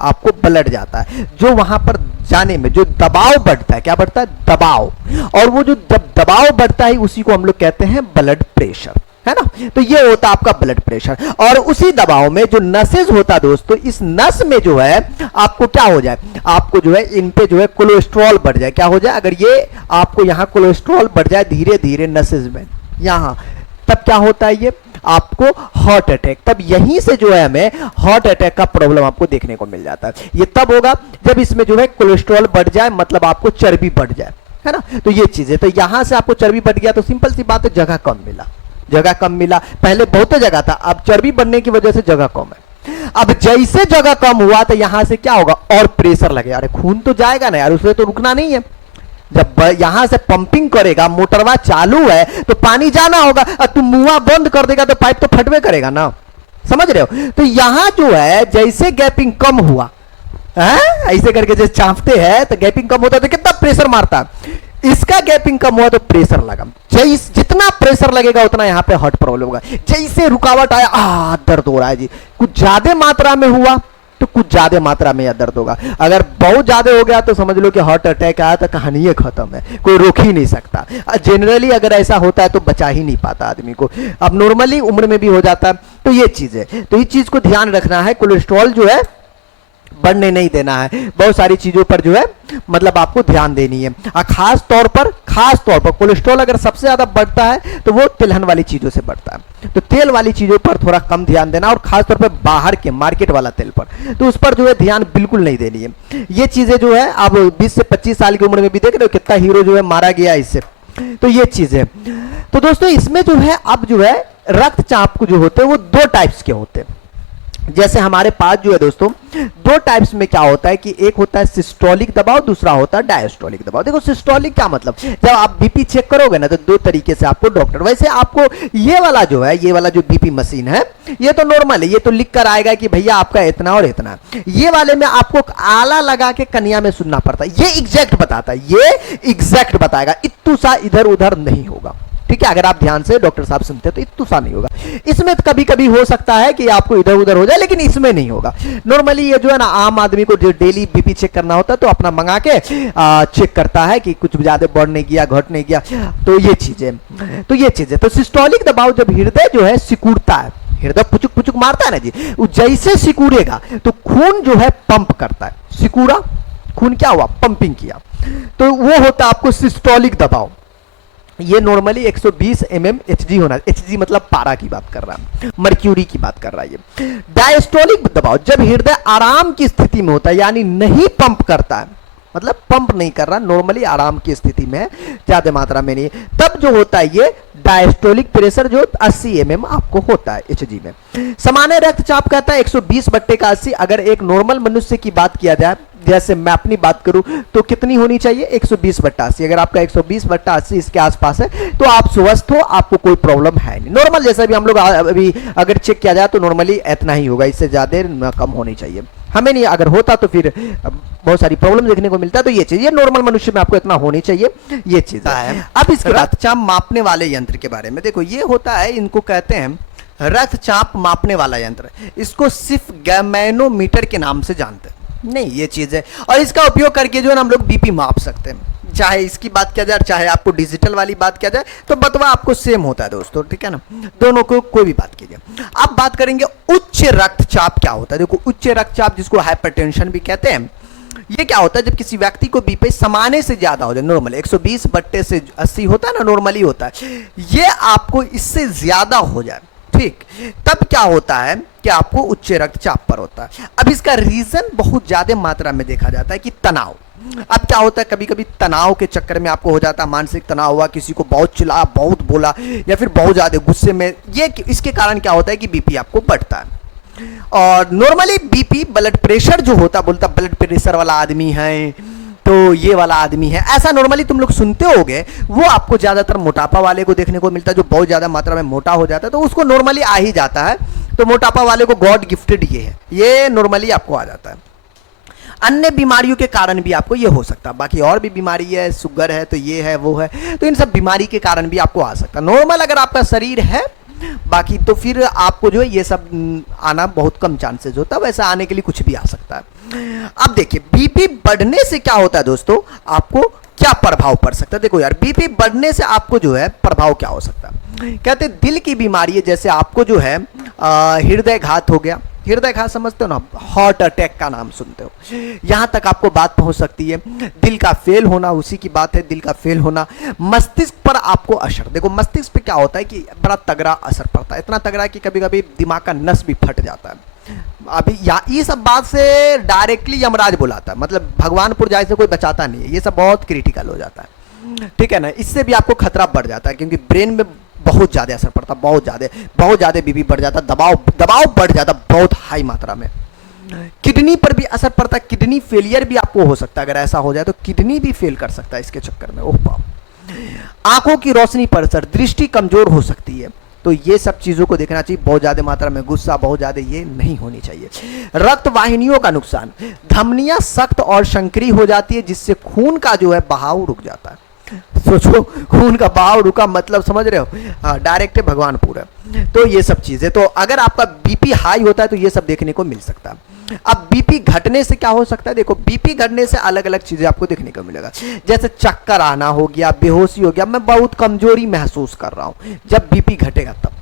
आपको ब्लड जाता है, जो वहां पर जाने में जो दबाव बढ़ता है, क्या बढ़ता है, दबाव, और वो जो दबाव बढ़ता है उसी को हम लोग कहते हैं ब्लड प्रेशर, है ना। तो ये होता है आपका ब्लड प्रेशर, और उसी दबाव में जो नसेज होता है दोस्तों, इस नस में जो है आपको क्या हो जाए, आपको जो है इन पे जो है कोलेस्ट्रॉल बढ़ जाए, क्या हो जाए, अगर ये आपको यहाँ कोलेस्ट्रॉल बढ़ जाए धीरे धीरे नसेज में यहाँ, तब क्या होता है, ये आपको हार्ट अटैक, तब यहीं से जो है हमें हार्ट अटैक का प्रॉब्लम आपको देखने को मिल जाता है। ये तब होगा जब इसमें जो है कोलेस्ट्रॉल बढ़ जाए, मतलब आपको चर्बी बढ़ जाए, है ना। तो ये चीज है, तो यहां से आपको चर्बी बढ़ गया तो सिंपल सी बात है, जगह कम मिला, जगह कम मिला, पहले बहुत जगह था, अब चर्बी बढ़ने की वजह से जगह कम है। अब जैसे जगह कम हुआ तो यहां से क्या होगा, और प्रेशर लगेगा, अरे खून तो जाएगा ना यार, उससे तो रुकना नहीं है, जब यहां से पंपिंग करेगा, मोटरवा चालू है तो पानी जाना होगा, और तुम मुंह बंद कर देगा तो पाइप तो फटवे करेगा ना, समझ रहे हो। तो यहां जो है जैसे गैपिंग कम हुआ, ऐसे करके जैसे चापते हैं तो गैपिंग कम होता है तो कितना प्रेशर मारता है, इसका गैपिंग कम हुआ तो प्रेशर लगा, जितना प्रेशर लगेगा उतना यहाँ पे हार्ट प्रॉब्लम होगा। जैसे रुकावट आया, दर्द हो रहा है जी, कुछ ज्यादा मात्रा में हुआ तो कुछ ज्यादा मात्रा में यह दर्द होगा, अगर बहुत ज्यादा हो गया तो समझ लो कि हार्ट अटैक आया तो कहानी ही खत्म है, कोई रोक ही नहीं सकता। जनरली अगर ऐसा होता है तो बचा ही नहीं पाता आदमी को, अब नॉर्मली उम्र में भी हो जाता है। तो ये चीज है, तो इस चीज को ध्यान रखना है, कोलेस्ट्रॉल जो है बढ़ने नहीं देना है, बहुत सारी चीजों पर जो है मतलब आपको ध्यान देनी है। खास तौर पर कोलेस्ट्रॉल अगर सबसे ज्यादा बढ़ता है तो वो तिलहन वाली चीजों से बढ़ता है, तो तेल वाली चीजों पर थोड़ा कम ध्यान देना, और खास तौर पर बाहर के मार्केट वाला तेल पर, तो उस पर जो है ध्यान बिल्कुल नहीं देनी है। ये चीजें जो है आप 20 से 25 साल की उम्र में भी देख रहे हो कितना हीरो जो है मारा गया इससे, तो ये चीज है। तो दोस्तों इसमें जो है अब जो है रक्तचाप जो होते हैं वो दो टाइप्स के होते हैं। जैसे हमारे पास जो है दोस्तों दो टाइप्स में क्या होता है कि एक होता है सिस्टोलिक दबाव, दूसरा होता है डायस्टोलिक दबाव। देखो सिस्टोलिक क्या मतलब, जब आप बीपी चेक करोगे ना तो दो तरीके से आपको डॉक्टर, वैसे आपको ये वाला जो है, ये वाला जो बीपी मशीन है ये तो नॉर्मल है, ये तो लिख कर आएगा कि भैया आपका इतना और इतना। ये वाले में आपको आला लगा के कनिया में सुनना पड़ता है, ये एग्जैक्ट बताता है, ये एग्जैक्ट बताएगा, इत्तू सा इधर उधर नहीं होगा। ठीक है, अगर आप ध्यान से डॉक्टर साहब सुनते हैं तो इतना सा नहीं होगा। इसमें तो कभी कभी हो सकता है कि आपको इधर उधर हो जाए, लेकिन इसमें नहीं होगा। नॉर्मली ये जो है ना आम आदमी को जो डेली बीपी चेक करना होता है तो अपना मंगा के चेक करता है कि कुछ ज्यादा बढ़ नहीं गया, घट नहीं गया, तो ये चीजें। तो सिस्टोलिक दबाव जब हृदय जो है सिकुड़ता है, हृदय पुचुक पुचुक मारता है ना जी, वो जैसे सिकुड़ेगा तो खून जो है पंप करता है, सिकुड़ा खून क्या हुआ, पंपिंग किया, तो वो होता है आपको सिस्टोलिक दबाव। ये नॉर्मली 120 mm Hg होना, Hg मतलब पारा की बात कर रहा है, मर्क्यूरी की बात कर रहा है। ये डायस्टोलिक दबाव जब हृदय आराम की स्थिति में होता है, यानी नहीं पंप करता है, मतलब पंप नहीं कर रहा, नॉर्मली आराम की स्थिति में, ज्यादा मात्रा में नहीं, तब जो होता है ये डायस्टोलिक प्रेशर जो 80 mm आपको होता है Hg में। सामान्य रक्तचाप कहता है 120/80। अगर एक नॉर्मल मनुष्य की बात किया जाए, जैसे मैं अपनी बात करूं तो कितनी होनी चाहिए, 120/80। अगर आपका 120/80 इसके आसपास है तो आप स्वस्थ हो, आपको कोई प्रॉब्लम है नहीं। नॉर्मल जैसा भी हम लोग अभी अगर चेक किया जाए तो नॉर्मली इतना ही होगा, इससे ज्यादा कम होनी चाहिए। हमें नहीं, अगर होता तो फिर बहुत सारी प्रॉब्लम देखने को मिलता है। तो ये चीज, ये नॉर्मल मनुष्य में आपको इतना होनी चाहिए, ये चीज है। अब इसके बाद रक्तचाप मापने वाले यंत्र के बारे में देखो, ये होता है, इनको कहते हैं रक्तचाप मापने वाला यंत्र। इसको सिर्फ गैमेनोमीटर के नाम से जानते हैं, नहीं ये चीज है। और इसका उपयोग करके जो है ना हम लोग बीपी माप सकते हैं। चाहे इसकी बात किया जाए, चाहे आपको डिजिटल वाली बात किया जाए, तो बतवा आपको सेम होता है दोस्तों, ठीक है ना, दोनों को कोई भी बात कीजिए। अब बात करेंगे उच्च रक्तचाप क्या होता है। देखो उच्च रक्तचाप जिसको हाइपरटेंशन भी कहते हैं, ये क्या होता है, जब किसी व्यक्ति को बीपी सामान्य से ज्यादा हो जाए, नॉर्मल 120/80 होता है ना, नॉर्मली होता है, ये आपको इससे ज्यादा हो जाए, ठीक, तब क्या होता है कि आपको उच्च रक्तचाप पर होता है। अब इसका रीजन बहुत ज्यादा मात्रा में देखा जाता है कि तनाव। अब क्या होता है, कभी कभी तनाव के चक्कर में आपको हो जाता है, मानसिक तनाव हुआ, किसी को बहुत चिल्लाया, बहुत बोला, या फिर बहुत ज्यादा गुस्से में, ये इसके कारण क्या होता है कि बीपी आपको बढ़ता है। और नॉर्मली बीपी ब्लड प्रेशर जो होता, बोलता ब्लड प्रेशर वाला आदमी है तो ये वाला आदमी है, ऐसा नॉर्मली तुम लोग सुनते होगे। वो आपको ज्यादातर मोटापा वाले को देखने को मिलता है, जो बहुत ज्यादा मात्रा में मोटा हो जाता है तो उसको नॉर्मली आ ही जाता है। तो मोटापा वाले को गॉड गिफ्टेड ये है, ये नॉर्मली आपको आ जाता है। अन्य बीमारियों के कारण भी आपको ये हो सकता है, बाकी और भी बीमारी है, शुगर है तो ये है वो है, तो इन सब बीमारी के कारण भी आपको आ सकता है। नॉर्मल अगर आपका शरीर है, बाकी तो फिर आपको जो है ये सब आना बहुत कम चांसेस होता है, वैसा आने के लिए कुछ भी आ सकता है। अब देखिए बीपी बढ़ने से क्या होता है दोस्तों, आपको क्या प्रभाव पड़ सकता है। देखो यार, बीपी बढ़ने से आपको जो है प्रभाव क्या हो सकता है, कहते हैं दिल की बीमारी है, जैसे आपको जो है हृदय घात हो गया, हृदय घात समझते हो ना, हार्ट अटैक का नाम सुनते हो, यहां तक आपको बात पहुंच सकती है। दिल का फेल होना, उसी की बात है, दिल का फेल होना। मस्तिष्क पर आपको असर, देखो मस्तिष्क पे क्या होता है कि बड़ा तगड़ा असर पड़ता है, इतना तगड़ा कि कभी कभी दिमाग का नस भी फट जाता है। अभी ये सब बात से डायरेक्टली यमराज बुलाता है, मतलब भगवानपुर जाए से कोई बचाता नहीं है, ये सब बहुत क्रिटिकल हो जाता है, ठीक है ना। इससे भी आपको खतरा बढ़ जाता है, क्योंकि ब्रेन में बहुत ज्यादा असर पड़ता, बहुत ज्यादा बीपी बढ़ जाता, दबाव बढ़ जाता बहुत हाई मात्रा में। किडनी पर भी असर पड़ता, किडनी फेलियर भी आपको हो सकता है, अगर ऐसा हो जाए तो किडनी भी फेल कर सकता है इसके चक्कर में। ओह बाप। आंखों की रोशनी पर असर, दृष्टि कमजोर हो सकती है, तो ये सब चीजों को देखना चाहिए। बहुत ज्यादा मात्रा में गुस्सा, बहुत ज्यादा ये नहीं होनी चाहिए। रक्त वाहिनियों का नुकसान, धमनियां सख्त और संकरी हो जाती है, जिससे खून का जो है बहाव रुक जाता है। सोचो, खून का बहाव रुका मतलब समझ रहे हो, हाँ, डायरेक्ट भगवानपुर है। तो ये सब चीजें, तो अगर आपका बीपी हाई होता है तो ये सब देखने को मिल सकता है। अब बीपी घटने से क्या हो सकता है, देखो बीपी घटने से अलग अलग चीजें आपको देखने को मिलेगा, जैसे चक्कर आना हो गया, बेहोशी हो गया, मैं बहुत कमजोरी महसूस कर रहा हूं। जब बीपी घटेगा तब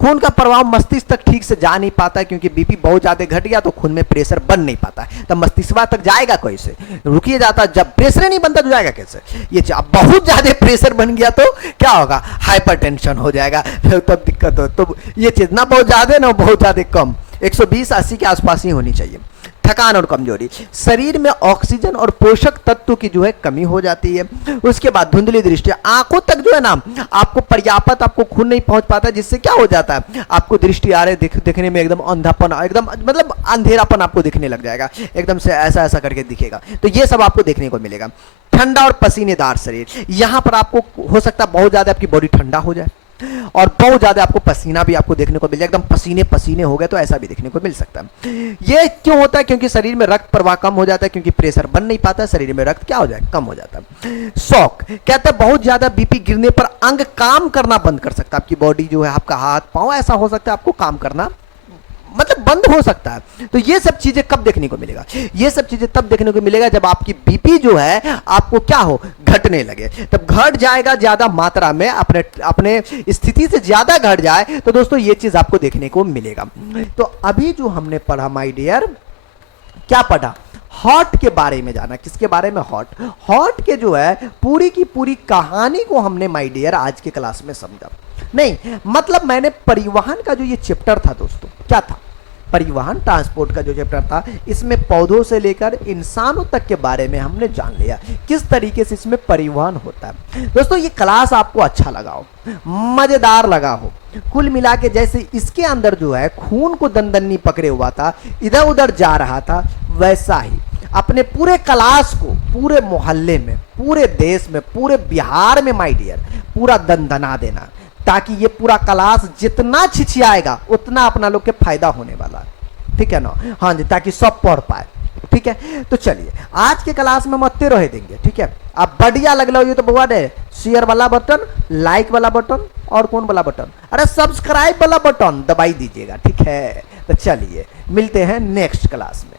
खून का प्रवाह मस्तिष्क तक ठीक से जा नहीं पाता है, क्योंकि बीपी बहुत ज्यादा घट गया तो खून में प्रेशर बन नहीं पाता है, तब मस्तिष्क तक जाएगा कैसे, रुकिए जाता, जब प्रेशर नहीं बनता तो जाएगा कैसे। ये बहुत ज्यादा प्रेशर बन गया तो क्या होगा, हाइपरटेंशन हो जाएगा, तब दिक्कत हो। तो ये चीज ना बहुत ज्यादा ना बहुत ज्यादा कम, 120-80 के आसपास ही होनी चाहिए। थकान और कमजोरी, शरीर में ऑक्सीजन और पोषक तत्व की जो है कमी हो जाती है। उसके बाद धुंधली दृष्टि, आंखों तक जो है ना आपको पर्याप्त आपको खून नहीं पहुंच पाता, जिससे क्या हो जाता है, आपको दृष्टि आ रहे दिखने में एकदम अंधापन, एकदम मतलब अंधेरापन आपको दिखने लग जाएगा, एकदम से ऐसा ऐसा करके दिखेगा। तो ये सब आपको देखने को मिलेगा। ठंडा और पसीनेदार शरीर, यहां पर आपको हो सकता है बहुत ज्यादा आपकी बॉडी ठंडा हो जाए और बहुत ज्यादा आपको पसीना भी आपको देखने को मिल जाए, एकदम पसीने पसीने हो गए, तो ऐसा भी देखने को मिल सकता है। ये क्यों होता है, क्योंकि शरीर में रक्त प्रवाह कम हो जाता है, क्योंकि प्रेशर बन नहीं पाता, शरीर में रक्त क्या हो जाए, कम हो जाता है। शॉक, कहते हैं बहुत ज्यादा बीपी गिरने पर अंग काम करना बंद कर सकता है, आपकी बॉडी जो है, आपका हाथ पांव ऐसा हो सकता है आपको काम करना मतलब बंद हो सकता है। तो ये सब चीजें कब देखने को मिलेगा, ये सब चीजें तब देखने को मिलेगा जब आपकी बीपी जो है आपको क्या हो, घटने लगे, तब घट जाएगा ज्यादा मात्रा में, अपने स्थिति से ज्यादा घट जाए तो दोस्तों ये चीज आपको देखने को मिलेगा। तो अभी जो हमने पढ़ा माय डियर, क्या पढ़ा, हार्ट के बारे में जाना, किसके बारे में, हार्ट के जो है पूरी की पूरी कहानी को हमने माय डियर आज के क्लास में समझा। नहीं मतलब मैंने परिवहन का जो ये चैप्टर था दोस्तों, क्या था, परिवहन ट्रांसपोर्ट का जो चैप्टर था, इसमें पौधों से लेकर इंसानों तक के बारे में हमने जान लिया किस तरीके से इसमें परिवहन होता है। दोस्तों ये क्लास आपको अच्छा लगा हो, मजेदार लगा हो, कुल मिला के जैसे इसके अंदर जो है खून को दनदन्नी पकड़े हुआ था, इधर उधर जा रहा था, वैसा ही अपने पूरे क्लास को पूरे मोहल्ले में, पूरे देश में, पूरे बिहार में माय डियर पूरा दंदना देना, ताकि ये पूरा क्लास जितना छिछियाएगा उतना अपना लोग के फायदा होने वाला है, ठीक है ना। हाँ जी, ताकि सब पढ़ पाए, ठीक है। तो चलिए आज के क्लास में मत्ते रह देंगे, ठीक है। अब बढ़िया लग रहा हो ये तो बउआ ने शेयर वाला बटन, लाइक वाला बटन और कौन वाला बटन, अरे सब्सक्राइब वाला बटन दबाई दीजिएगा, ठीक है। तो चलिए मिलते हैं नेक्स्ट क्लास में।